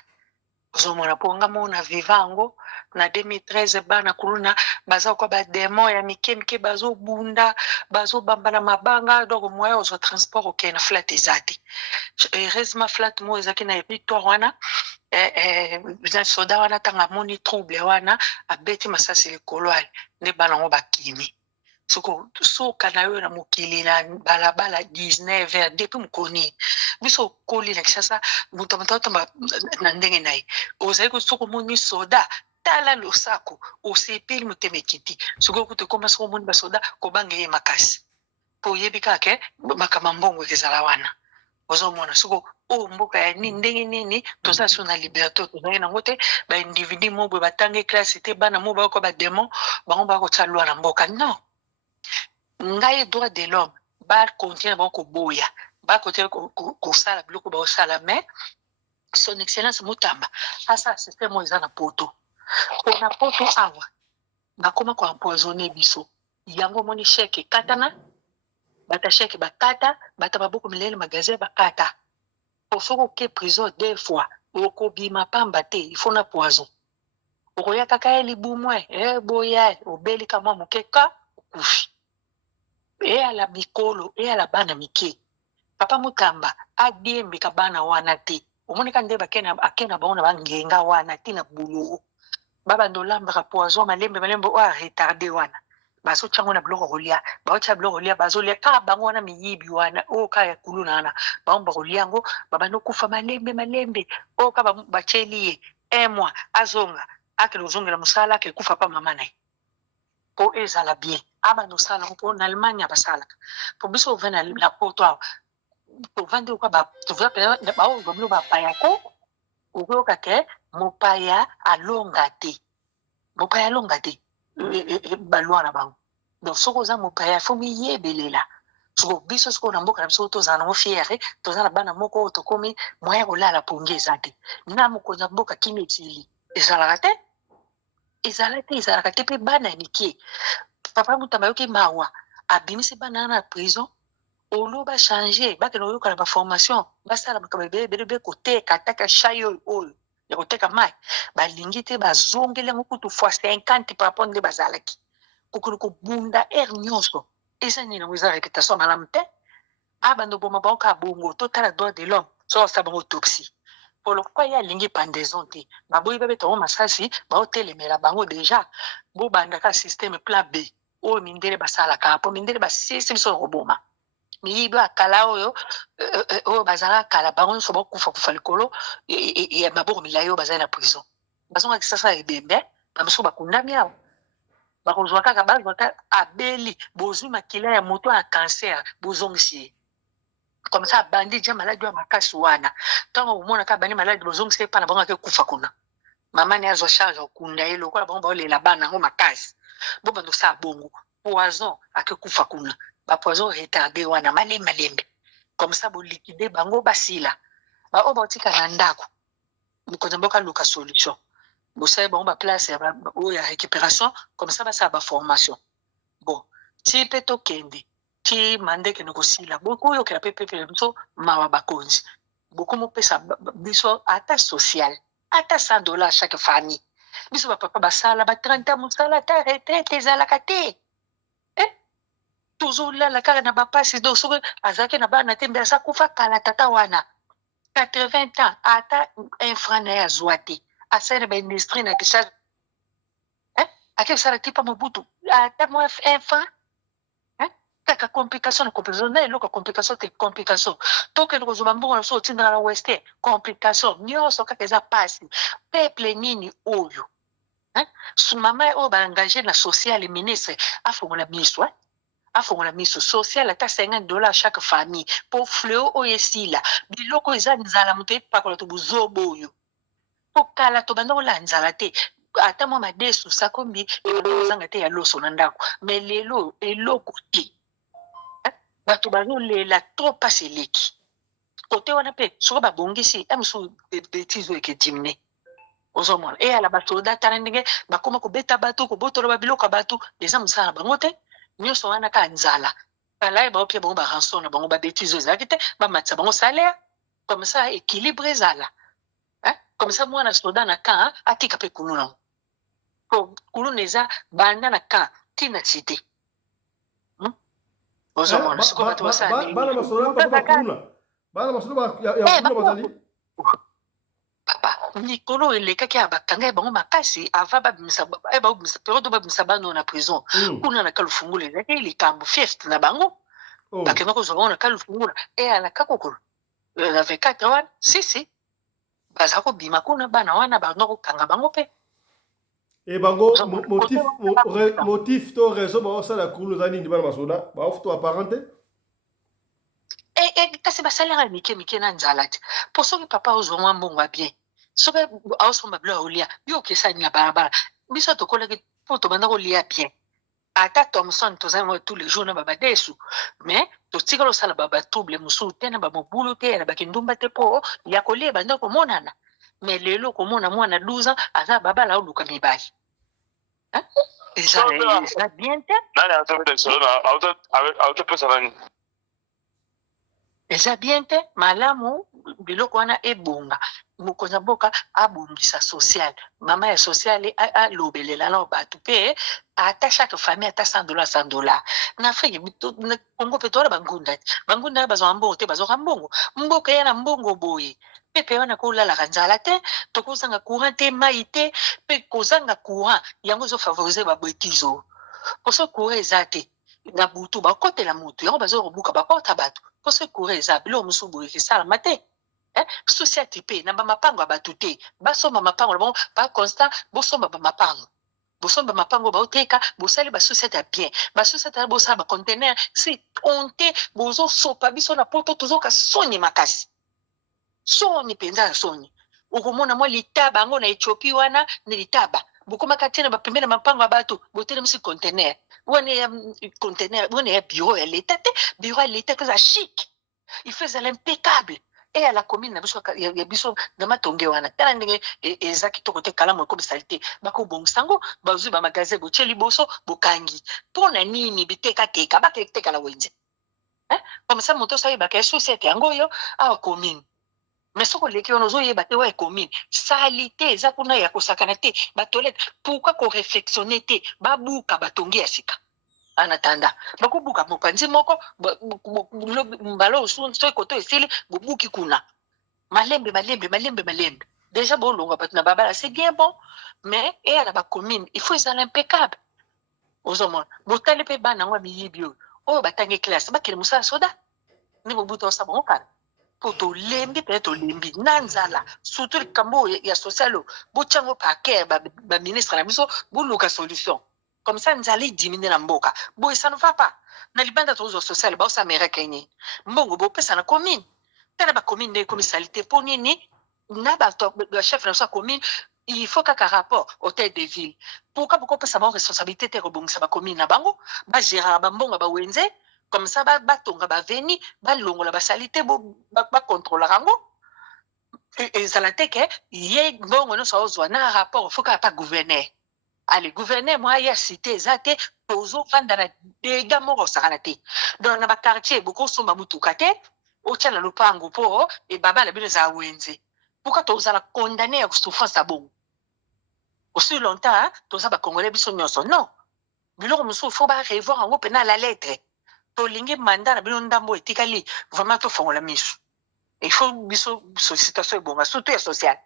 ozomona mpo nga mona viva yango na 2013 bana kuluna baza kwa bademon ya mike bazobunda bazobamba na mabanga donc moyen ozwa transport okei na flat eza te heureusement flat mo ezaki na territoire wana soda wana tanga moni trouble wana abeti masasi likolo ali nde bana ngo bakimi soka na yo na mokili na balabala 19h depuis mokoni biso koli na Kinshasa moto na ndenge na ye ozali kosoko moni soda tala losako osepeli motema ekiti soki okuti ekoma soko moni basoda kobanga ye makasi po oyebi kaka makambo mbongo ekezala wana ozomona soko o mboka ya ndenge nini toza so na liberté tozali nango te baindividu mo boye batangi classe te bana mo bayoko bademon bango bakotia lwa na mboka non ngai droit de l'homme bakontinue bango koboya bakontinue kosala biloko baosala mais son excellence motamba asala systeme oyo eza na poto mpona poto awa bakoma koempoisonne biso yango moni sheke katana bata sheke bakata bata baboko milele magasin bakata osoki oke prison 2 fois okobima pamba te ifo na poison okoya kaka ye libumwe boya obeli kamwa mokeka okufi eyala mikolo eyala bana mike papa motamba adiembika bana wana te omonika nde akena bango na bangenga wana te na bulo babanda olambaka poison malembe oyo aretarde wana bazotia ngo na biloko kolia baotia biloko kolia bazolia kaka bango wana miyibi wana oyo kaka ya kuluna wana bango bakolia yango babanda okufa malembe oyo kaka batieli ye 1 mois azonga akele ozongela mosala akele kufa pa mama na ye mpo ezala bien abanda osala ngo mpo na Allemagne basalaka mpo biso ove na poto awa tovandi oka baoyo bamilo bapayako okoyoka ke mopaya alonga te balwa na bango donc soki oza mopaya fo miyebelela soko biso sikoyo na mboka na biso tozala nango fiere toza na bana moko oyo tokomi moyen kolala pongi eza te na mokonzi ya mboka kimi etili ezalaka te mpe bana ya mike papa motamba yoki mawa abimisi bana na prison oloba change bakende koyoka na baformation basala makambo ebele koteka ataka shai oyo ya koteka mai balingi te bazongeli yango kutu fois 50 par rapport nde bazalaki kokende kobunda aire nyonso eza nini yango eza réputation malamu te abanda oboma bango kaka bongo totala droit de l'homme so basala bango autopsie po lokwa ye alingi pendaison te baboyi babeta bango masasi baotelemela bango deja bobandaka systeme plan B oyo mindele basalaka mpo mindele basisi biso na koboma miyibi akala oyo oyo bazala kala bango nyonso bakufa likolo ya maboko milai oyo bazali na prison bazongaki sasa ebembe bamosuku bakundami awa bakozwa kaka bazwa abeli bozwi makila ya moto ya cancer bozongisi ye comme ça abandi dia maladi ya makasi wana ntango omonaka abandi maladi bozongisi ye mpa na bango akekufa kuna mama ne azwa charge okunda ye lokola bango baolela bana yango makasi bo bando sa bongo poison akekufa kuna bapoison retardé wana malembe comme ça bolikide bango basila baoyo baotika na ndako mokonzi mboka luka solution bosali bango baplace oyo ya récupération comme ça basala baformation bon ti mpe tokende ti mandeke na kosila bokoyokela mpe pepele biso mawa bakonzi bokomopesa biso ata social ata $100 chaque famille biso bapapa basala ba 30 ans mosala ata retraite ezalaka te tozolala kaka na bapasi do soki azalaki na bana te mbe asa kufa kala tata wana 80 ans ata infra na ye azwa te asali na baindustrie na kisasa akebisala te mpa mobutu ata mwa infra kaka complication na complication na eloko complication te complication tokende kozwa mbongo na so otindaka na weste complication nyonso kaka eza pasi peuple nini oyo mama oyo baengage na social ministre afongola miso social ata $50 chaque famille po fleo oyo esila biloko eza nzala moto epakola to bozobo oyo po kala tobanda kola nzala te ata mwa madesu sakombi ebanda kozanga te ya loso na ndako me lelo eloko te bato bazolela trop pasi eleki kote wana mpe soko babongisi amisu betize oyo ekedimine ozomona eyala basoda tala ndenge bakoma kobeta bato kobotola babiloko ya bato eza mosala na bango te nyonso wana ka nzala kala ye baopia bango baranson na bango babetize oyo ezalaki te bamatisa bango salaire comme ça équilibre ezala comme ça mwana soda na kan atika mpe kulu nango po kulu na eza banda na kan ntina ti te ozomona siko bato basala bana masoda bakuna bana masoda ya kuna bazali papa mikolo elekaki ya bakanga ya bango makasi ava babimisa periode babimisa bano na prison kuna na kalufungula ezalaki likambo fiest na bango bakenda kozwa bango na kalufungula eyalaka kokolo na 24 wana sisi baza kobima kuna bana wana banda kokanga bango mpe e bango motif to raison baosala kulu eza nini bana masoda baofuto apparente kasi basalaka mike na nzala te po soki papa ozwa mwa mbongo ya bien soki aosomba bilo ya olia yo okesani na balabala biso tokolaki mpo tobanda kolia bien ata thomson tozali tous les jours na babadesu mais totikala osala babatrouble mosusu te na bamobulu te na bakindumba te mpo ya kolia ebanda komonana mais lelo komona mwana 12 ans aza babala oluka mibali eza bien te eza bien te malamu biloko wana ebonga mokonzi ya mboka abongisa social mama ya social alobelela na bato mpe ata chaque famille ata $100 na afrique na congo mpe towana bangunda bazwaka mbongo te bazwaka mbongo mboka ya na mbongo boye pepe wana kolalaka nzala te tokozanga courant te mai te mpe kozanga courant yango ezofavorize babwetizo poso courant eza te na butu bakotela motu yango bazokobuka bakota bato poso courant eza biloko mosusu boye esalama te société mpe na bamapango ya bato te basomba mapango na bango baconstant bosomba bamapango bosomba mapango baoteka bosali basociété ya bien basociété ya bosala bacontener si onte bozosopa biso na poto tozoka soni makasi soni mpenza ya soni okomona mwa litaba yango na Ethiopie wana na litaba bokomaka te na bapembe na mapango ya bato botelemisi contener wana ya contener wana ya bureau ya leta te bureau ya leta eza chic il faut ezala impeccable e à la commune na biso ya biso na matonge wana tala ndenge eza kitoko te kalamu ekobisali te bakobongisa yango bazwi bamagasin botie liboso bokangi mpona nini bitekateka baketeka na wenze komisa moto ozoyebaka société yango oyo awa commune mais soki oleki wana ozoyeba te wa commune sali te eza kuna ya kosakana te batolete pourkui koreflexionne te babuka batongi ya sika anatanda bakobuka mopanzi moko mbala osu soki koto esili bobuki kuna malembe déjà bolonga bato na babala c'est bien bon mais eya na bacommune il faut ezala impeccable ozomona botali mpe bana yango ya miyibi oyo batangi classe bakele mosala soda ni bobuto sa bonka po to lembi pe to lembi nanzala surtout le kambo ya socialo bo chango pa ke ba ministre na biso bo luka solution comme ça nzali diminuer na mboka bo ça ne va pas na libanda to social ba sa amerika ni mbongo bo pesa na commune tena ba commune de communalité pour nini na ba chef na sa commune il faut qu'un rapport au tête des villes pourquoi pesa ba responsabilité te rebongisa ba commune na bango ba gérer ba mbongo ba wenze comme ça ba tonga ba veni ba longola ba salité ba contrôler rango et ça la te que yé mbongo no so zwa na rapport faut qu'un pas gouverner allez gouverner moi ya cité zate tozo fanda na dega moko sakana te dans na ba quartier beaucoup somba mutuka te o tshela lupango po e baba la bino za wenze pourquoi toza la condamner à souffrance à bon aussi longtemps toza ba congolais biso nyonso non biloko musu faut ba revoir en pena la lettre to lingi mandat na bino ndambo etikali vraiment to fongola miso il faut biso situation bonga surtout ya social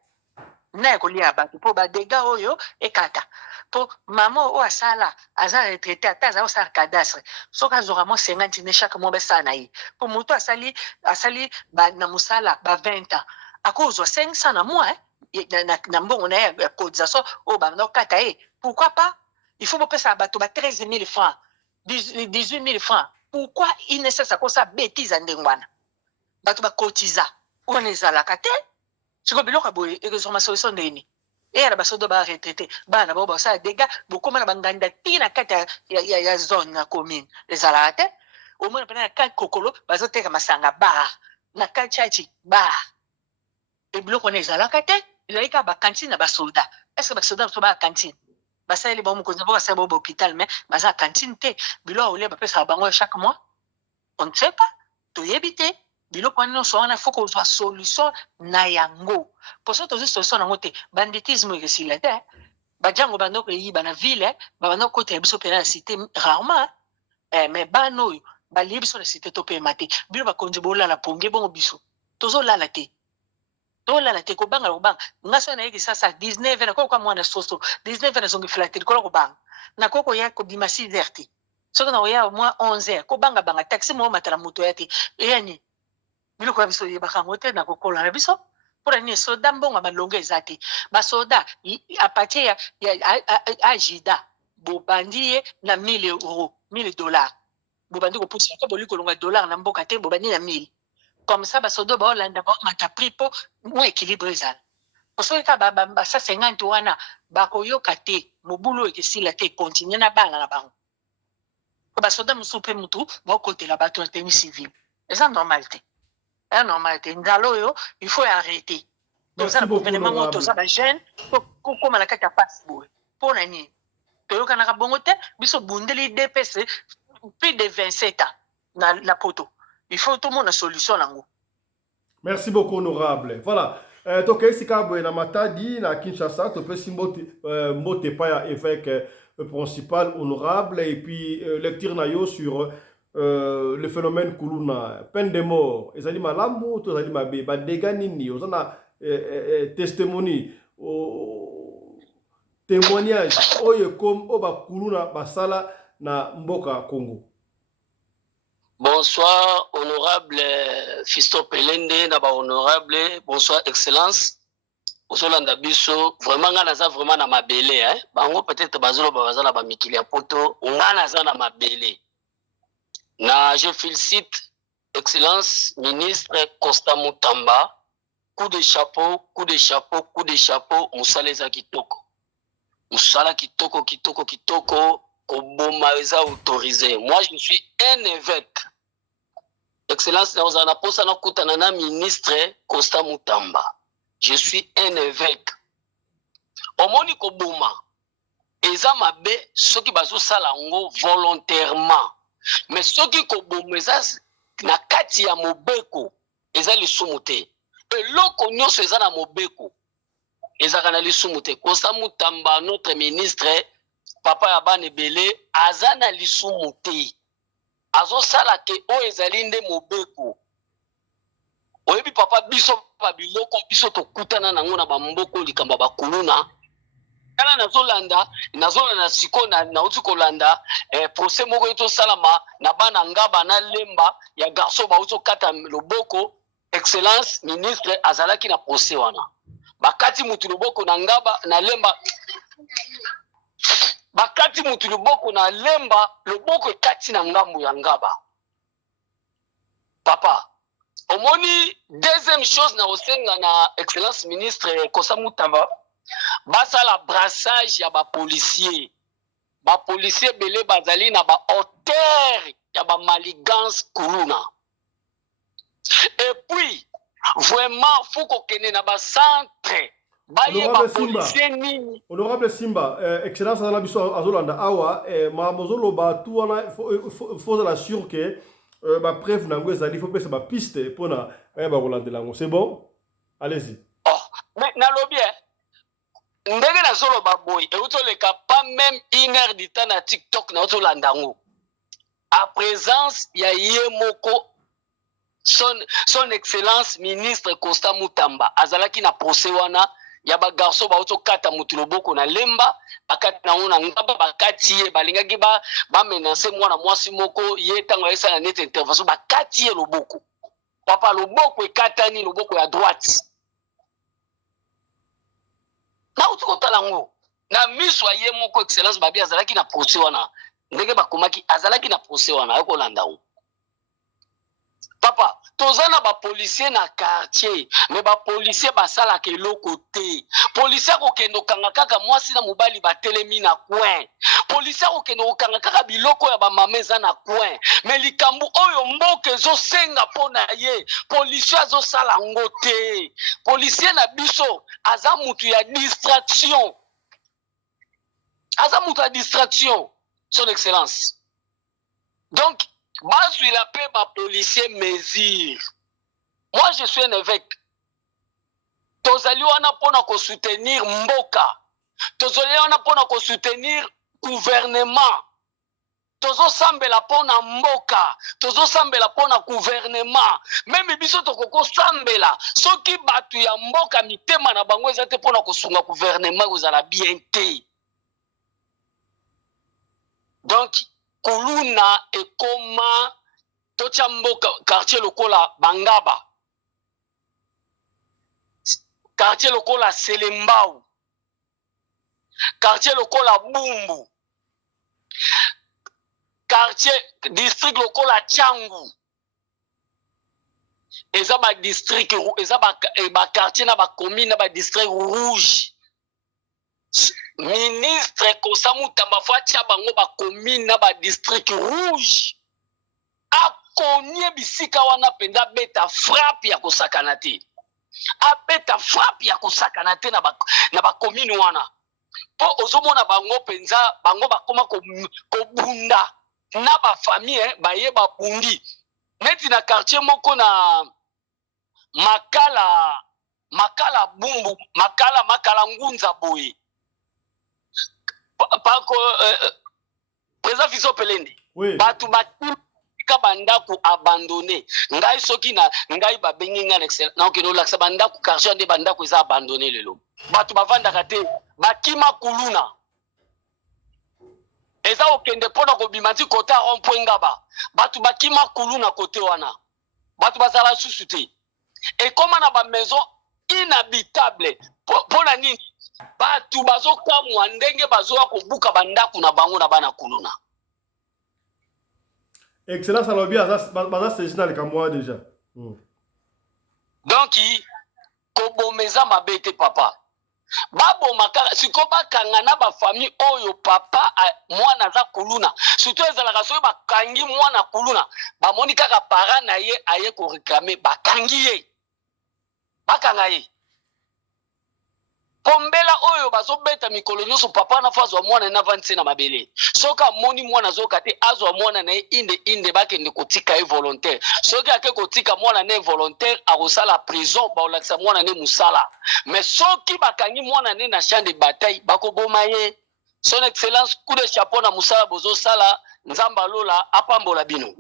na ko lia ba po ba dega oyo e kata po maman o asala aza retraité ata za cadastre soka zora mo 50 ne chaque mois besana yi po muto asali ba na musala ba 20 ans akozo 500 na mois na mbongo na ya cotisation o ba no kata pourquoi pas il faut pas ça bato ba 13 000 francs 18 000 francs pourquoi il nécessaire ko ça bêtise ndengwana bato ba cotiser on ezala kate siko biloko boye ekozoma solution ndeni era basodo ba retraité bana bo sa dega bokoma na banganda tina kata ya zone na commune ezala te au moins pena ka kokolo bazoteka masanga ba na ka chachi ba e biloko na ezala kate ilaika ba cantine ba soldat est-ce que ba soldat to ba cantine basali ba mo ko nzabo basali ba hôpital mais baza cantine te biloko ole ba pesa bango chaque mois on ne sait pas to yebite biloko wana nyonso wana faut kozwa solution na yango poso tozwi solution nango te banditisme ekesila te bajango bandoko eyiba na ville babandoko kotela biso pena na cité rarement mais bana oyo balie biso na cité topema te bino bakonzi bolala ponge bongo biso tozolala te kobanga ngaso na yeki sasa 19 na koko mwana soso 19 na zongi flate likolo kobanga na koko ya kobima 6 heures te soki na oya mwa 11 heures kobanga banga taxi mo matala moto ya te yani biloko ya biso yebaka yango te na kokola na biso mpona nini soda mbongo malongo eza te basoda apatie ya agida bobandi ye na 1000 euros 1000 dollars bobandi kopusa ko boli kolonga dollar na mboka te bobandi na 1000 comme ça basoda baolanda baomata prix mpo mo équilibre ezala osoki ka basa 50 wana bakoyoka te mobulu ekesila te continue na bana na bango basoda mosusu mpe mutu baokotela bato na tenue civile eza normal te normalité ndalo yo il faut arrêter donc ça le gouvernement monte ça ba jeune comme la kaka passe boy pour nani to yo kana ka bongo te biso bundeli DPC plus de 27 ans na poto il faut tout le monde a solution nango. Merci beaucoup honorable. Voilà. Donc ici kabo na matadi na Kinshasa to pe simbote mbote pa ya évêque principal honorable et puis lecture na yo sur le phénomène kuluna peine de mort ezali malamu to ezali mabe ba dégâts nini ozana testimony témoignage oyo comme oba kuluna basala na mboka Congo. Bonsoir honorable Fiston Pelende na ba honorable bonsoir excellence Osolanda biso vraiment nga naza vraiment na mabele bango peut-être bazolo bazala ba mikili ya poto nga naza na mabele. Na, je félicite Excellence Ministre Constant Mutamba. Coup de chapeau, Moussala Kitoko. Moussala Kitoko, Kobomaiza autorisé. Moi, je suis un évêque. Excellence Naozana Posana Kutanana Ministre Constant Mutamba. Je suis un évêque. Omoni Koboma. Eza mabe, ceux qui bazo salango volontairement. Mais ceux qui kobomeza na kati ya mobeko eza lisumu te eloko nyonso eza na mobeko eza kana lisumu te Constant Mutamba notre ministre papa ya bana ebele aza na lisumu te azosala ke o ezali nde mobeko oyebi papa biso pa biloko biso tokutana nango na bamboko likamba bakuluna tala nazolanda siko nauti kolanda procès moko eto salama na bana ngaba na lemba ya garçon bauto kata loboko excellence ministre azalaki na procès wana bakati mutu loboko na ngaba na lemba bakati mutu loboko na lemba loboko ekati na ngambu ya ngaba papa omoni deuxième chose na osenga na excellence ministre Kosta Mutamba basala brassage ya bapolisier belé bazali na hauteur ya maligance kuluna et puis vraiment faut qu'on kene na centre baye bapolisier nini honorable Simba excellence na biso azolanda awa mamozolo ba tout wana faut la sûr que ba preuve nango ezali faut pesa ba piste pona ba rolandela ngo c'est bon allez-y mais na lobby ndenge na solo baboy et utoleka pas même 1 heure du temps na TikTok na utolanda ngo à présence ya yemoko son excellence ministre Kosta Mutamba azalaki na procès wana ya ba garçon ba utokata mutu loboko na lemba bakati na ona ngaba bakati ye balingaki ba menacer mwana mwasi moko ye tango esa na net intervention bakati ye loboko papa loboko ekatani loboko ya droite na utukotala ngo na miswa ye moko excellence babi azalaki na procès wana ndenge bakomaki azalaki na procès wana yako landa ngo papa tozana ba policier na quartier mais ba policier basala ke lokote policier ko kendo kanga kaka mwasi na mobali batelemi na coin policier ko kendo kanga kaka biloko ya ba mameza na coin mais likambu oyo mboke zo senga pona ye policier zo sala ngote policier na biso aza mutu ya distraction son excellence donc bazui la paix ba policier mesure moi je suis un évêque tozali wana pona ko soutenir mboka tozali wana pona ko soutenir gouvernement tozo sambela pona mboka tozo sambela pona gouvernement même biso tokoko sambela soki batu ya mboka mitema na bango ezate pona ko sunga gouvernement kozala bien te donc kuluna ekoma tocha mboka quartier lokola Bangaba quartier lokola Selembao quartier lokola Bumbu quartier district lokola Changu eza ba district eza ba quartier na ba commune na ba district rouge ministre Kosta Mutamba fatia bango ba commune na ba district rouge akonye bisika wana penda beta frappe ya kosakana te abeta frappe ya kosakana te na ba commune wana po ozomona bango penza bango bakoma ko bunda na ba famille baye ba bundi neti na quartier moko na makala Bumbu makala ngunza boye pako président Fiso Pelende oui. Batu batika bandaku abandonné ngai soki na ngai babengi nga excellent na okeno laksa bandaku quartier nde bandaku eza abandonné lelo batu bavandaka te bakima kuluna eza okende pona kobima ti kota rond-point ngaba batu bakima kuluna kote wana batu bazala susu te ekoma na ba maison inhabitable pona nini batu bazokamwa ndenge bazoya kobuka bandaku na bango na bana kuluna excellence alobi baza sejina likambo déjà donc kobomeza mabe te papa baboma kaka siko bakanga na bafamille oyo papa mwana aza kuluna surtout ezalaka soki bakangi mwana kuluna bamoni kaka para na ye aye koreklame bakangi ye bakanga ye pombela oyo bazobeta mikolo nyonso papa na fazwa mwana na vanti na mabele soka moni mwana zoka te azwa mwana na inde bakende kotika ye volontaire soki ake kotika mwana ne volontaire akosala prison baolakisa mwana ne musala mais soki bakangi mwana ne na champ de bataille bakoboma ye son excellence coup de chapeau na musala bozosala nzamba lola apambola bino.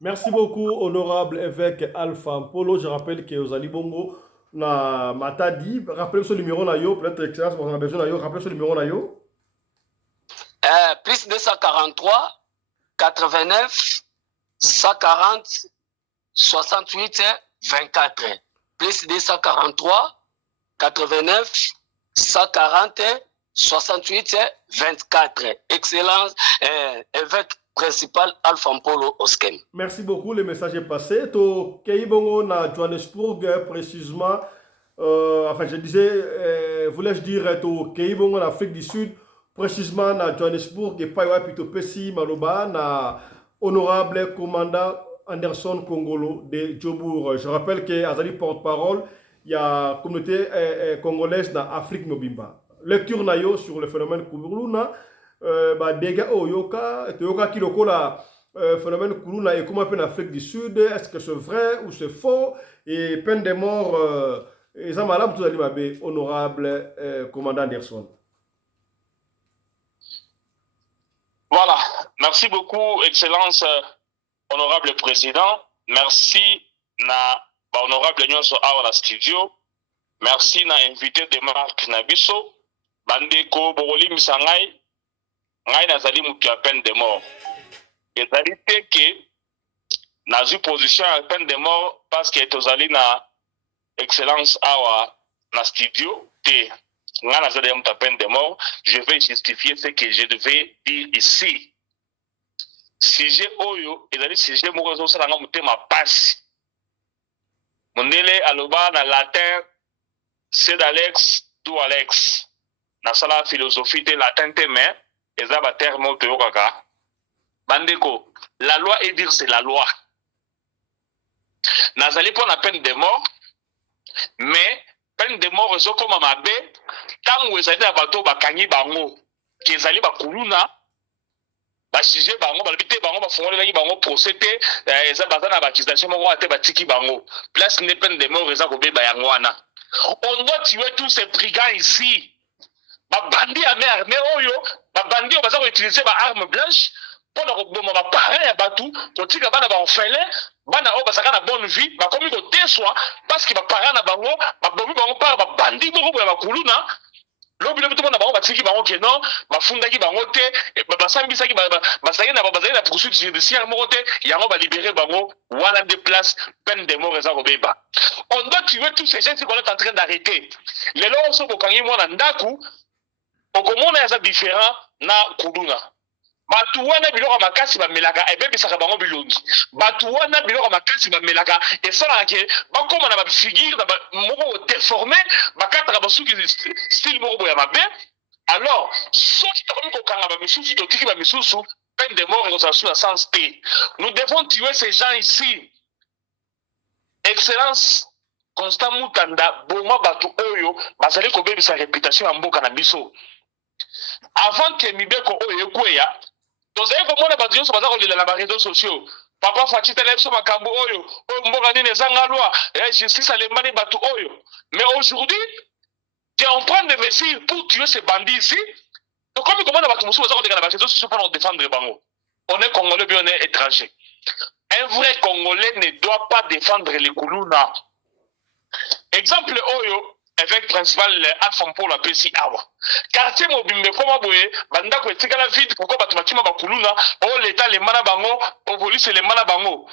Merci beaucoup honorable évêque Alpha Mpolo. Je rappelle que aux Ali Bongo na Matadi. Rappelez ce numéro là, peut-être excellence, on a besoin de rappelez ce numéro là. Plus 243 89 140 68 24. Plus 243 89 140 68 24. Excellence, évêque principal Alpha Mpolo Oskem. Merci beaucoup, le message est passé. To Keibongo na Johannesburg, précisément, enfin je disais, voulais-je dire, to Keibongo en Afrique du Sud, précisément na Johannesburg, et Paiwa Pito Pessi Maloba, na honorable commandant Anderson Kongolo de Djobour. Je rappelle que Azali porte-parole, il y a une communauté congolaise dans l'Afrique Mobimba. Lecture nayo sur le phénomène Kourouna, dégâts au Yoka, Yoka Kilokola, phénomène Kourouna et comment en Afrique du Sud, est-ce que c'est vrai ou c'est faux? Et peine de mort, et ça m'a tout dit, honorable commandant Anderson. Voilà, merci beaucoup, Excellence, honorable président. Merci na honorable Nyonso Awa na studio. Merci na invité de Marc Nabiso. Bandeko Boroli Misangai. Ngai nazali mutu à peine de mort. Ezali te que nazu position à peine de mort parce que tozali na Excellence Awa na studio te. Ngai nazali mutu à peine de mort. Je vais justifier ce que je devais dire ici. Sujet oyo ezali sujet moko ezosalanga motema pasi. Mondele aloba na latin c'est d'Alex d'où Alex. Na sala philosophie de latin te mais eza ba terme to yokaka. Bandeko, la loi est dire c'est la loi. Nazali pour la peine de mort mais peine de mort ezokoma mabe tango ezali na bato bakangi bango ke ezali bakuluna basije bango balibite bango bafungolelaki bango procès te eza baza na bakisation moko ate batiki bango place ne peine de mort eza kobeba yango wana. On doit tuer tous ces brigands ici. Babandi à mer mais oyo babandi baza ko utiliser ba arme blanche pour na koboma ba parents ya batu kotika bana ba orphelin bana o basaka na bonne vie bakomi ko teswa parce que ba parents na bango babomi bango par babandi moko ya bakuluna. Lobi lobi tout le monde a batiki bango ke non bafundaki bango te basambisaki basaki na poursuite judiciaire moko te yango ba libérer bango wana de place peine de mort eza kobeba. On doit tuer tous ces gens qu'on est en train d'arrêter. Les lois sont bokangi mona ndaku okomona eza différent na kuluna. Batu wana biloko makasi bamelaka ebebisaka bango bilongi. Batu wana biloko makasi bamelaka esalaka ke bakoma na ba figure na moko déformé bakataka basuki style moko ya mabe. Alors soki tokomi kokanga ba misusu totiki ba misusu peine de mort et na sens T. Nous devons tuer ces gens ici. Excellence Constant Mutanda boma batu oyo bazali kobebisa réputation ya mboka na biso. Avant que mibeko oyo ekweya tozali komona bato nyonso baza kolela na bareseau sociaux. Papa Fachi tele biso makambo oyo mboka nini ezanga loi justice alembani bato oyo. Mais aujourd'hui on prend des mesures pour tuer ces bandits ici. Donc comme komona bato mosusu baza koleka na bareseau sociaux pour défendre bango. On est congolais bien on est étranger. Un vrai congolais ne doit pas défendre les kuluna. Exemple oyo évêque principal Alpha Mpolo apesi awa. Quartier mobimbe koma boye banda ko etikala vide pourquoi bato bakima bakuluna o l'état le mana bango o police le mana bango.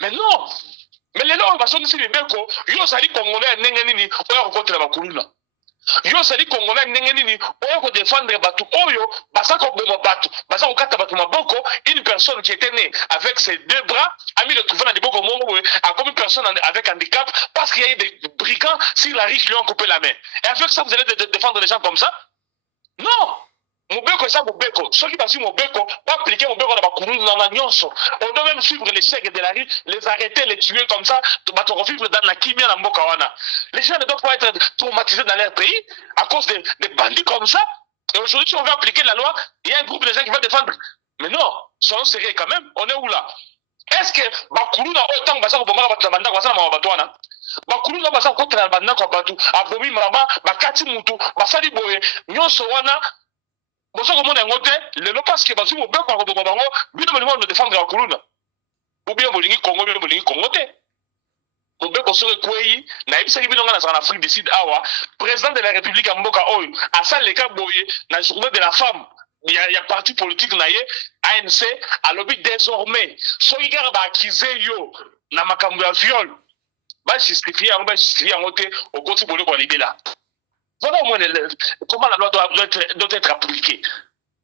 Mais non. Mais les gens basoni si bibeko yo sali congolais ndenge nini oyo kokotela bakuluna. Yo sali congolais ndenge nini oyo ko défendre bato oyo basa ko boma bato basa ko kata bato maboko. Une personne qui était née avec ses deux bras a mis le trouver dans des bocaux mongo a comme une personne avec handicap parce qu'il y a eu des brigands sur la rue qui lui ont coupé la main. Et avec ça vous allez défendre les gens comme ça? Non. Mobeko ça mobeko. Ceux qui passent mobeko pas appliquer mobeko dans bakulu dans la nyonso. On doit même suivre les chèques de la rue, les arrêter, les tuer comme ça, bato revivre dans la kimia na mboka wana. Les gens ne doivent pas être traumatisés dans leur pays à cause des bandits comme ça. Et aujourd'hui si on veut appliquer la loi, il y a un groupe de gens qui veulent défendre. Mais non, soyons sérieux quand même. On est où là? Est-ce que bakulu na autant basa ko bomaka bato banda basa na mabato wana? Bakulu na basa ko tra banda ko bato abomi mama bakati mutu basali boye nyonso wana. Boso komona yango te lelo parce que bazu mobeko ko bomba bango bino mo de défendre bakulu na. Ou bien bolingi Congo bien bolingi Congo te. Kobeko soki kwei na yebisaki bino nga na Afrique du Sud awa président de la République ya mboka oyo asaleka boye na journée de la femme ya parti politique na ye ANC alobi désormais soki kaka baaccuse yo na makambo ya viol bajustifie yango te okoti boleko ya libela. Voilà au moins comment la loi doit être appliquée.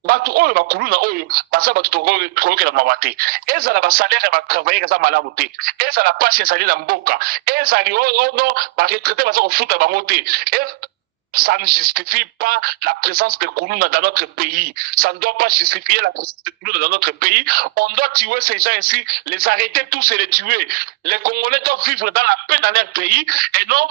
Bato oyo bakuluna oyo baza bato tokoyokela mawa te ezala basalaire ya batravailleur eza malamu te ezala pasi ezali na mboka ezali ono baretraité baza kofuta bango te. Ça ne justifie pas la présence de Koulouna dans notre pays. Ça ne doit pas justifier la présence de Koulouna dans notre pays. On doit tuer ces gens ici, les arrêter tous et les tuer. Les Congolais doivent vivre dans la paix dans leur pays et non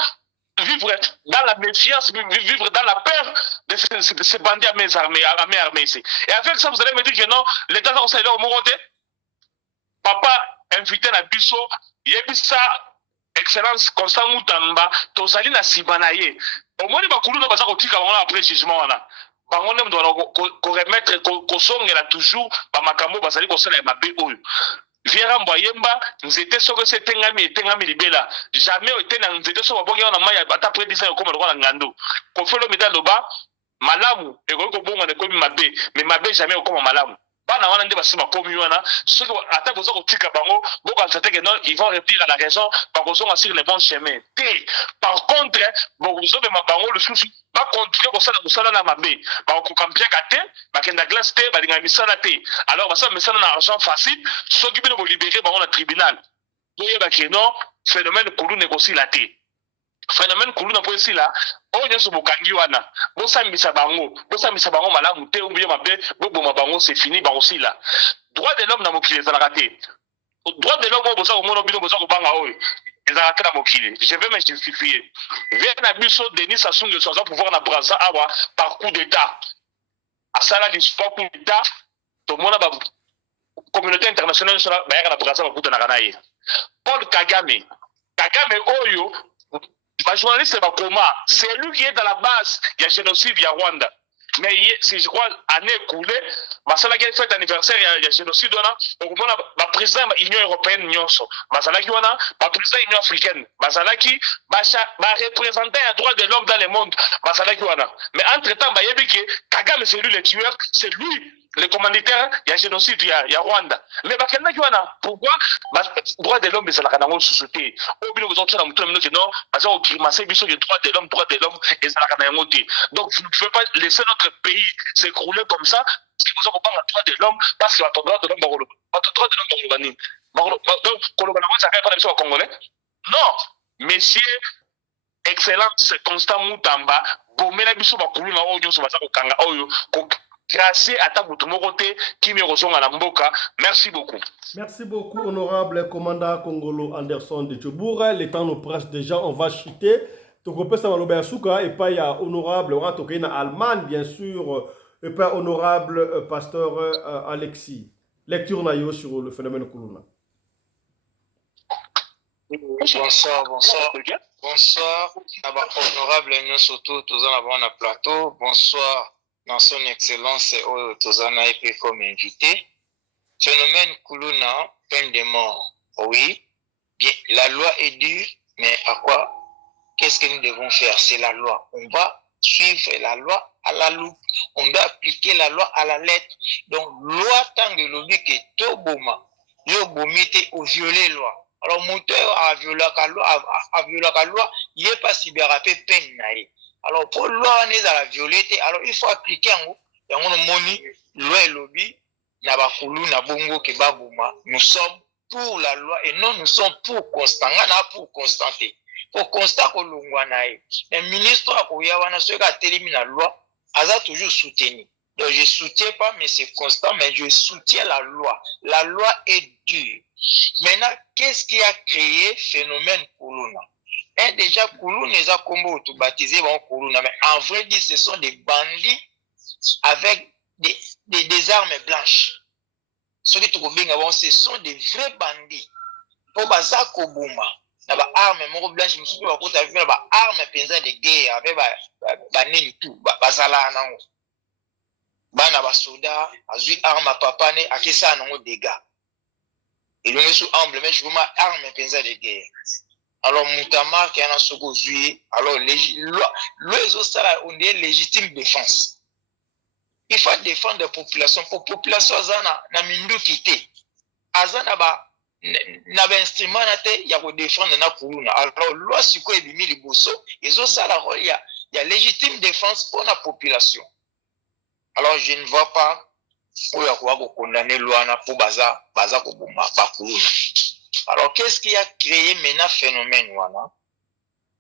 vivre dans la méfiance, vivre dans la peur de ces bandits à main armée ici. Et avec ça, vous allez me dire que non, l'État va s'aider au Moroté. Papa, invité na biso, yebisa, Excellence Constant Moutamba, tozali na sibanaye. Au moins, bakulu na baza kotika bango après jugement wana. Bango nem doit ko remettre ko songela toujours ba makambo bazali ko sala mabe oyo. Viera Mboyemba, nzete soko se tengami libela. Jamais ete na nzete soko bongi na maya ata près 10 ans comme le ngando. Ko felo mita loba malamu e ko bonga ne komi mabe, mais mabe jamais okoma malamu. Bana wana nde basima komi wana, soko ata bozo ko tika bango, boko atete que non, ils vont revenir à la raison, ba ko zonga sur le bon chemin. Par contre, boko zo be mabango le souci ba continuer kosala na mabe ba ko kampia kate ba kenda glace te ba linga misala te alors ba sa misala na argent facile soki bino bo libérer ba on a tribunal doye ba ke non phénomène kulu négocie la te phénomène kulu na poesi la o nyoso bokangi wana bo sambisa bango malamu te ou bien mabe bo boma bango c'est fini ba aussi là droit de l'homme na mokili za la raté droit de l'homme bo sa ko mono bino bo sa ko banga oyo. Je vais me justifier. Viens à Bisso, Denis Sassou de son pouvoir na Brazza awa par coup d'état. À ça là, l'histoire coup d'état, tout le monde a la communauté internationale sur la Brazza va couper na Ganaï. Paul Kagame Oyo, le journaliste va coma, c'est lui qui est dans la base, il y a génocide, il y a Rwanda. Mais si je crois, année écoulée, Masala qui a fait anniversaire, il y a génocide, le président de l'Union européenne, Masala qui a président de l'Union africaine, Masala qui va représenter un droit de l'homme dans le monde, Masala qui mais entre-temps, Kagame, c'est lui le tueur, c'est lui le commanditaire, il y a génocide, il y a Rwanda. Mais pourquoi droit de l'homme, c'est la canard société. Au bout de non, parce qu'on grimace le droit de l'homme, et ça la canard. Donc vous ne pouvez pas laisser notre pays s'écrouler comme ça, parce que vous avez pas le droit de l'homme, parce que votre droit de l'homme, votre droit de l'homme, donc, Congolais. Non, messieurs, Excellence Constant Moutamba, Bomena Biso Bakuluna Oyo, Sobasa Kanga Oyo, grâce à ta boutoumoroté qui me rejoint à la Mboka. Merci beaucoup. Merci beaucoup, honorable commandant Congolo Anderson de Djoboura. Le temps nous presse déjà, on va chuter. Toko pesa maloba suka et pas ya honorable on toke na Allemagne bien sûr et pas honorable pasteur Alexis. Lecture na yo sur le phénomène Koulouna. Bonsoir. Bonsoir. Honorable nous surtout tous en un plateau. Bonsoir. Dans son excellence, Tozana est comme invité. Phénomène Koulouna, peine de mort. Oui, bien, la loi est dure, mais à quoi? Qu'est-ce que nous devons faire? C'est la loi. On va suivre la loi à la loupe. On doit appliquer la loi à la lettre. Donc, loi tant que l'objet que tout boma, le bomité au violer loi. Alors, mon père a violé la loi, il n'est pas cyberapé peine. Alors, pour loi, on est dans la violette, alors il faut appliquer en haut. Et on a moni, loi et lobby, Nabakoulou, Nabongo, Kebabouma. Nous sommes pour la loi et non, nous sommes pour Constant. Pour constater. Pour constater que l'Ongwanaï. Le ministre a Kouyawana, ceux qui ont éliminé la loi, a toujours soutenu. Donc, je ne soutiens pas, mais c'est constant, mais je soutiens la loi. La loi est dure. Maintenant, qu'est-ce qui a créé le phénomène Koulouna? Déjà, Koulouna, les a tout baptisé Koulouna, mais en vrai, ce sont des bandits avec des armes blanches. Ce sont des vrais bandits. Pour Bazako Bouma, il y a des armes blanches, il y a des armes de guerre, avec des tout, Bazala, bana basoda azui arme papa ne akesa nango dégâts et le monsieur humble mais je vous arme penza de guerre Alors, Moutamar, qui a un soko juillet, alors, on dit légitime défense. Il faut défendre la population. Pour la population, na mindu kité. Azana ba, na ba instrument na te, ya ko défendre na kuluna. Alors, loi siko e bimi liboso, ezo sala rôle, ya légitime défense pour la population. Alors, je ne vois pas où il y a quoi condamner loi pour baza ko boma, ba kuluna. Alors, qu'est-ce qui a créé maintenant phénomène wana?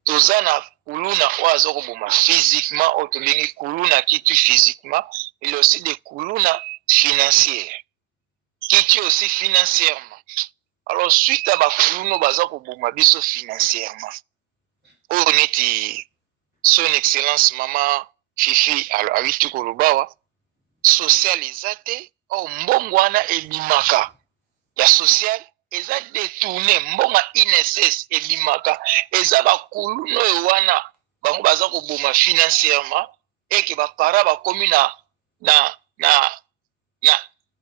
Tozana kuluna oazo ko boma physiquement, otobengi kuluna qui tue physiquement, il y a aussi des kuluna financières qui tue aussi financièrement. Alors, suite à ba kuluna baza ko boma biso financièrement. On était son excellence maman Fifi alors awitu ko lubawa socialisate o mbongwana ebimaka ya social eza détourné mbonga INSS ebimaka eza bakuluno ewana bango baza koboma financièrement et que bapara bakomi na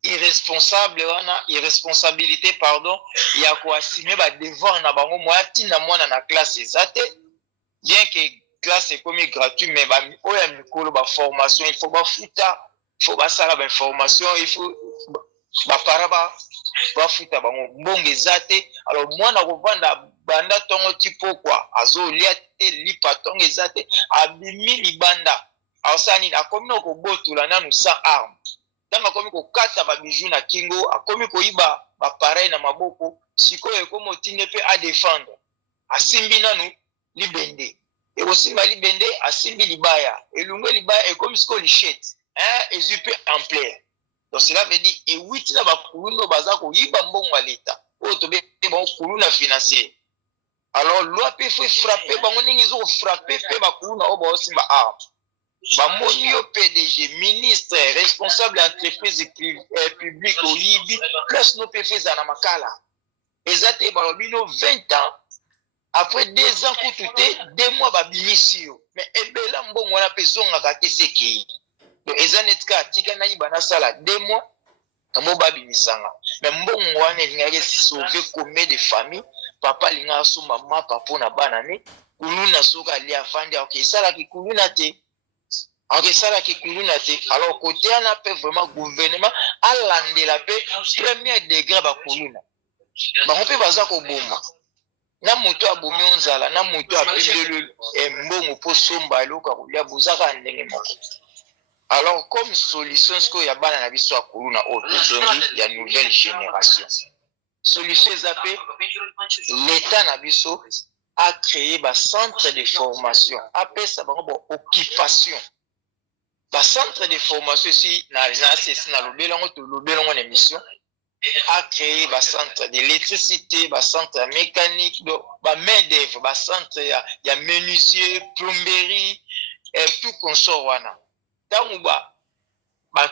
irresponsable wana irresponsabilité pardon ya koassumer ba devoir na bango moatina mwana na classe ezate bien que classe ekomi gratuit mais ba oya mikolo ba formation il faut ba futa il faut ba sala ba information il faut ba para ba futa bango mbonge ezate alors mwana kovanda banda tongo tipo kwa azo lia te lipa tongo ezate abimi libanda asani akomi na kobotula nanu sa arme tanga akomi kokata ba bijou na kingo akomi koiba ba pareil na maboko sikoyo ekomo tinde pe a défendre asimbi nanu libende et aussi ma libende asimbi libaya elungo libaya ekomi siko lichette ezupe en plaire. Donc cela veut dire et huit na bakuluno baza ko yiba mbongo wa leta o to be bon kuluna financier. Alors loi peut frapper bango ningi zo frapper pe bakuluna o ba osimba ba monio PDG ministre responsable entreprise publique au Libi plus no PF za na makala ezate ba bino 20 ans après 2 ans kutute 2 mois ba bimisio mais ebela mbongo wana pe zonga ka teseki. Donc ezanetka tika na ibana sala 2 mois kamo ba bimisanga mais mbongo wana lingaki sauver combien de familles papa linga so mama papa na bana ne kuluna soka lia vandi ok sala ki kuluna te. Ok sala ki kuluna te. Alors côté ana peut vraiment gouvernement a landé la paix premier degré ba kuluna. Ba on peut baza ko bomba. Na moto abomi onzala na moto abindelo mbongo po somba loka kulia buzaka ndenge moko. Alors comme solution ce que ya bana na biso akuluna otozongi ya nouvelle génération. Solution zappé l'état na biso a créé ba centre de formation, appelle ça bon occupation. Ba centre de formation si na c'est na lobelongo to lobelongo na émission a créé ba centre d'électricité, ba centre mécanique, ba main d'œuvre, ba centre ya menuisier, plomberie et tout consort wana. Tant ba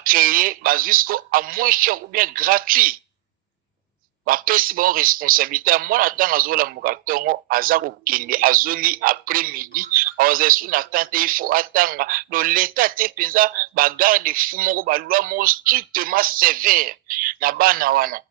créer ba jusqu'au à moins cher ou bien gratuit. Ba pesi bon responsabilité moi na tanga zola mukatongo azako kende azongi après midi azesu na tante il faut attendre donc l'état te penza ba garde fou moko ba loi mo strictement sévère na bana wana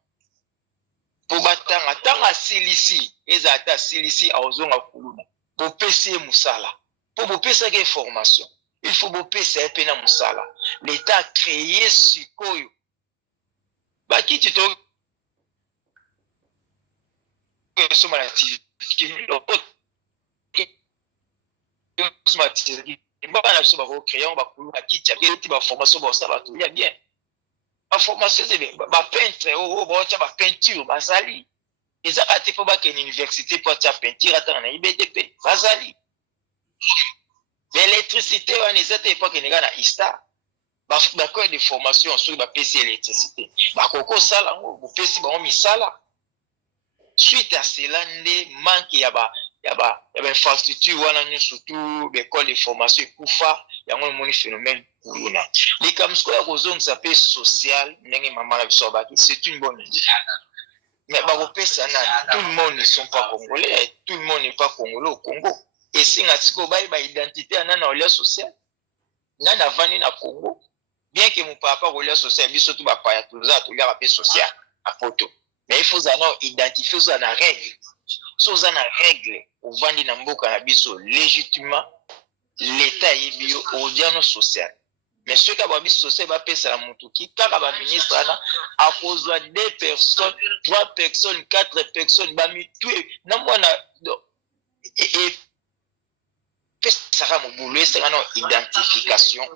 pour batanga tanga silisi ezata silisi azonga kuluna pour pesi musala pour pesa ke formation il faut pesa pe na musala l'état a créé sikoyo ba kiti to formation peinture bazali ezaka te po bakena université po tia peinture atanga na IBTP bazali l'électricité wana ezate époque enega na ISTA bakoya de formation soki bapesi électricité bakoko sala yango bopesi bango misala. Suite à cela, il manque y a infrastructure wana surtout l'école de formation pour faire il y a un phénomène corona. Les comme ce qu'on a s'appelle social, c'est une bonne idée. Mais tout le monde ne sont pas congolais, tout le monde n'est pas congolais au Congo. Et si on a une identité en un social, on a venu na Congo, bien que mon papa relais social, il surtout pas tout ça, tout le monde social à photo. Mais il faut identifier ça dans la règle. so za na règle ovandi na mboka na biso légitimement l'état yebi yo odiano social mais ceux qui babi social ba pesa la mutuki kaka ba ministre ana akozwa 2 personnes 3 personnes 4 personnes ba mitue na mwana et ça va mobulu c'est une identification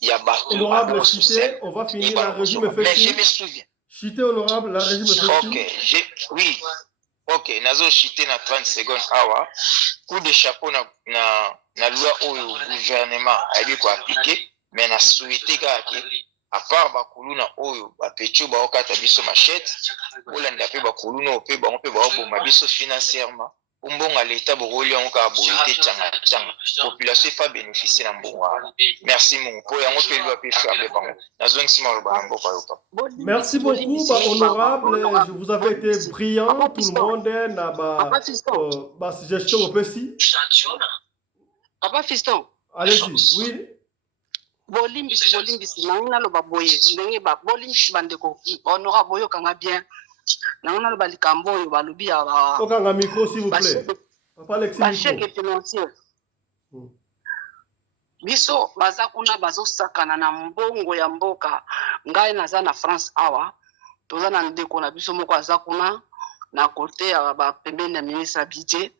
ya ba honorable Chité, on va finir la régime mais je me souviens Chité honorable la régime oui OK nazo Chité na 30 secondes awa coup de chapeau na loi au gouvernement ayebi ko appliquer mais na souhaité kaka à part bakuluna oyo bapecho ba okata biso machette olanda pe bakuluna pe ba pe ba bomba biso financièrement umbonga l'état boroli yango ka boyete tchanga population fa bénéficier na mbonga merci mon po yango pe loi pe faire be bango nazongi sima lo bango pa yoka. Merci beaucoup honorable, vous avez été brillant, tout le monde na ba suggestion au PC. Papa Fiston. Allez-y. Oui. Bolimbisi nangina lo baboye ndenge ba bolimbisi bandeko honorable boyo kanga bien nangina lo balikambo yo balobi ya ba okanga micro s'il vous plaît papa Alexis ba chèque financier biso baza kuna bazosakana na mbongo ya mboka ngai naza na France awa toza na ndeko na biso moko aza kuna na côté ya ba pembeni ya ministre ya budget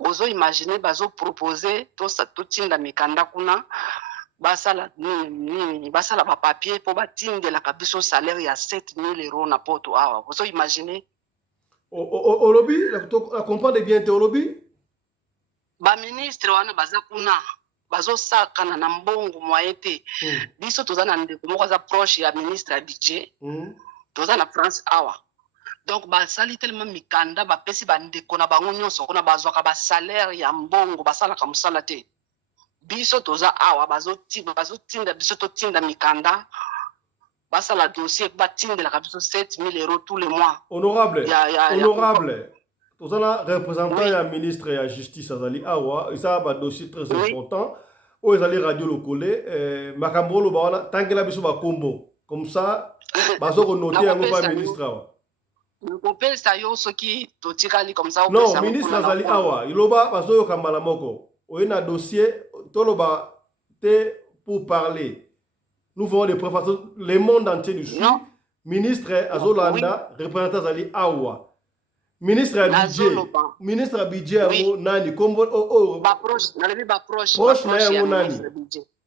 ozo imaginer bazo proposer to tinda mikanda kuna basala nini basala ba papier po batindela kabiso salaire ya 7000 € na poto awa ozo imaginer au lobby la comprendre bien te au lobby ba ministre wana baza kuna bazo sakana na mbongo moyete biso toza na ndeko moko za proche ya ministre ya budget toza na France awa donc basali tellement mikanda bapesi bandeko na bango nyonso kuna bazwaka ba salaire ya mbongo basalaka mosala te biso toza awa bazotinda biso totinda mikanda basala dossier batindelaka biso 7000 € tous les mois. Honorable toza na représentant ya ministre ya justice azali awa isa ba dossier très important o ezali radio lokole makambo lo bawana tangela biso ba kombo comme ça bazo ko noter yango pa ministre awa kopesa yo soki totikali comme ça non ministre azali awa iloba bazo yo kambala moko oyena dossier toloba te pour parler nous voulons des preuves le monde entier nous suit ministre azolanda représentant azali awa ministre ya budget yango nani kombo ba proche na lebi ba proche na yango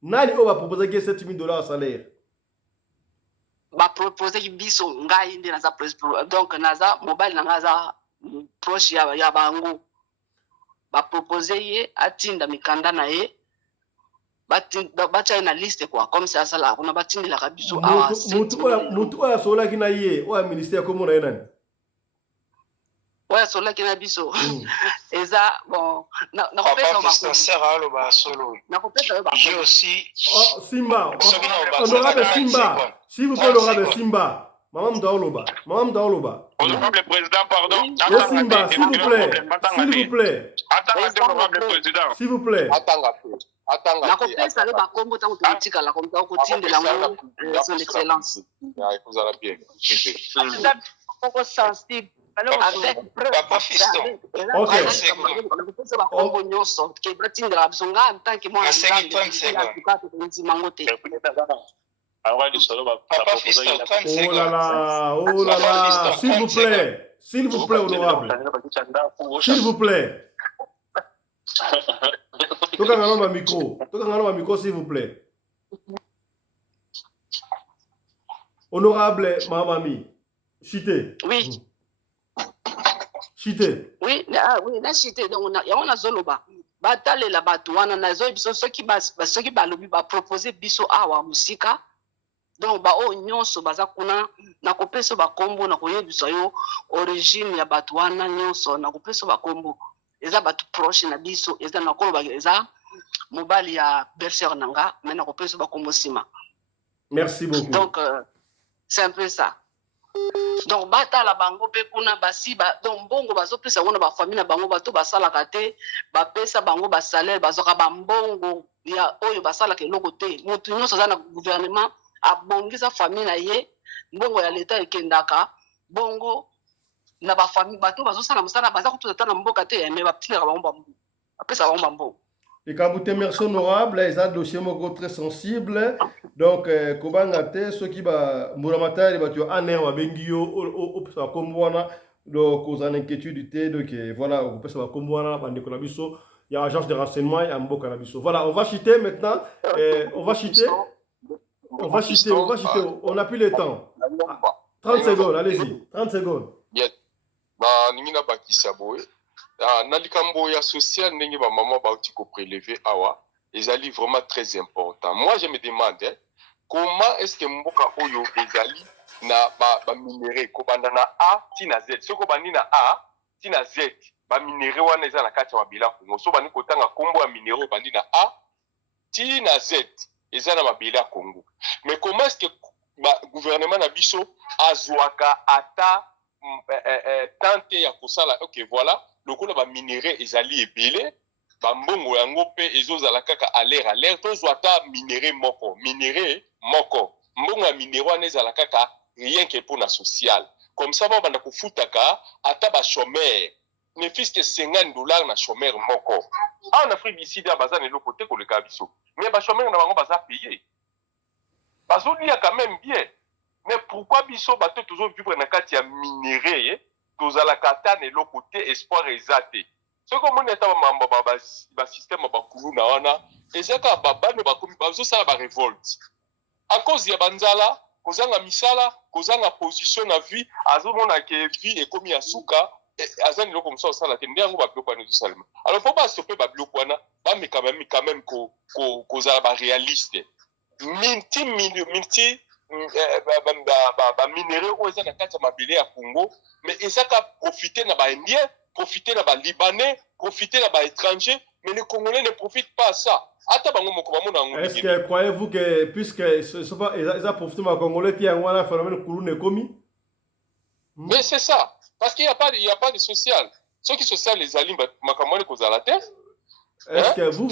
nani o ba proposer que 7000 $ salaire ba proposer biso ngai ndi naza donc naza mobile na ngaza proche ya bango ba proposer ye atinda mikanda na ye batia na liste quoi comme ça sala kuna batindela ka biso awa mutu oya sola kina ye oya ministère komo na ye nani oya sola kina biso eza bon na kopesa ba solo na kopesa ba j'ai aussi Simba honorable Simba s'il vous plaît honorable Simba Maman Mdaoloba. Honorable président, pardon. Simba, s'il vous plaît. Attends, honorable président. S'il vous plaît. Attends. La compétence le bakombo tango politika la compétence kotindela ngo son excellence. Vous allez bien. Beaucoup sensible. Avec Papa Fiston. OK. Bakombo nyonso ke bratindela bisonga en tant que moi. Papa Fiston, 30 secondes. Oh là là, s'il vous plaît, honorable. S'il vous plaît. Toka ngalo ma micro, s'il vous plaît. Honorable Mamami, Chité. Oui. Chité. Oui, na Chité donc on a zoloba. Batalela batu wana nazo biso soki balobi ba proposer biso awa musika. Donc ba o nyonso baza kuna na kopesa ba kombo na koyebisa yo origine ya batu wana nyonso na kopesa ba kombo eza batu proche na biso eza na koloba eza mobali ya berger nanga mais na kopesa ba kombo sima. Merci beaucoup. Donc c'est un peu ça. Donc batala bango pe kuna basiba donc bongo bazopesa ngona ba famille na bango bato basala kate ba pesa bango ba salaire bazoka ba mbongo ya oyo basala ke loko te mutu nyonso za na gouvernement abongisa famille na ye mbongo ya leta ekendaka bongo na ba famille bato bazosala mosala baza kotota na mboka te mais batilaka bango bambo apesa bango bambo. Et quand vous merci honorable, ils ont un dossier très sensible. Donc, Kobanga te, ceux qui va Muramata, ils vont en air, va bengio, au comme voilà, donc aux inquiétudes, donc voilà, on peut savoir comme voilà, bande Konabiso, il y a agence de renseignement, il y a un beau Konabiso. Voilà, on va chiter maintenant, on va chiter, on n'a plus le temps. 30 secondes, allez-y, 30 secondes. Na ningina bakisa boye. Na likambo ya social ndenge ba maman bauti ko prélever awa, ezali vraiment très important. Moi je me demande comment est-ce que mboka oyo ezali na ba minéraux ko banda na A tina Z. Soko bandi na A tina Z, ba minéraux wana eza na kati ya mabila Kongo. So bandi kotanga kombo ya minéraux bandi na A tina Z, eza na mabila Kongo. Mais comment est-ce que ba gouvernement na biso azwaka ata tante ya kosala ok voilà lokola ba minéraux ezali ebele ba mbongo yango pe ezozala kaka à l'air tozwa ata minéraux moko mbongo ya minéraux wana ezala kaka rien que pour la social comme ça banda kofutaka ata ba chômeur ne fils que $50 na chômeur moko en Afrique d'ici da bazana eloko te koleka biso mais ba chômeur na bango baza payé bazolia quand même bien. Mais pourquoi biso bato toujours vivre na kati ya minéraux tozala katane lo côté espoir ezate ce que mon état mamba ba système ba kulu na wana ezaka babano ba komi bazo sala ba révolte à cause ya banzala kozanga misala kozanga position na vie azomona ke vie et komi asuka azani lo comme ça sala te ndango ba biloko na salma alors faut pas stopper ba biloko wana ba mais quand même kozala ba réaliste multi ba minéraux oyo eza na kati ya mabele ya Congo mais ezaka profiter na ba indien profiter na ba libanais profiter na ba étrangers mais les Congolais ne profitent pas à ça ata bango moko bamona ngo. Est-ce que croyez-vous que puisque ce pas ils profiter ma Congolais qui en wana phénomène kulu ne komi? Mais c'est ça parce qu'il y a pas de social ceux qui social les alim makamone kozala te. Est-ce que vous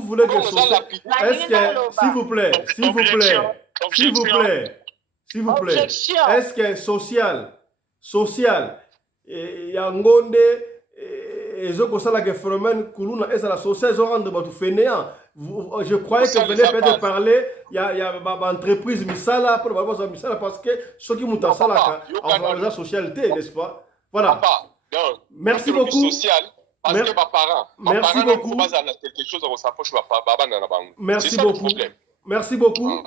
voulez que social... Est-ce que s'il vous plaît est-ce que social yangonde ezokosala que phénomène kuluna ezala social ezorendre bato fainéant je croyais que vous venez peut-être parler il y a entreprise misala pour baboza misala parce que ceux qui muta salaka en la socialité n'est-ce pas voilà merci beaucoup. Merci beaucoup. Merci beaucoup.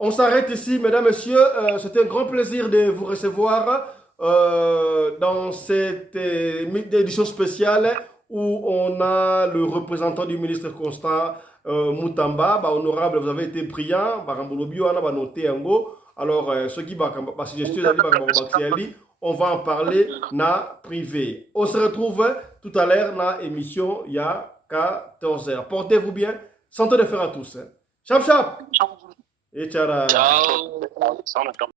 On s'arrête ici, mesdames, messieurs. C'était un grand plaisir de vous recevoir dans cette édition spéciale où on a le représentant du ministre Constant Mutamba. Honorable, vous avez été brillant. Alors, ceux qui ont suggestion, on va en parler na privé. On se retrouve tout à l'heure dans l'émission, il y a 14h. Portez-vous bien. Santé de fer à tous. Chap chap. Et ciao.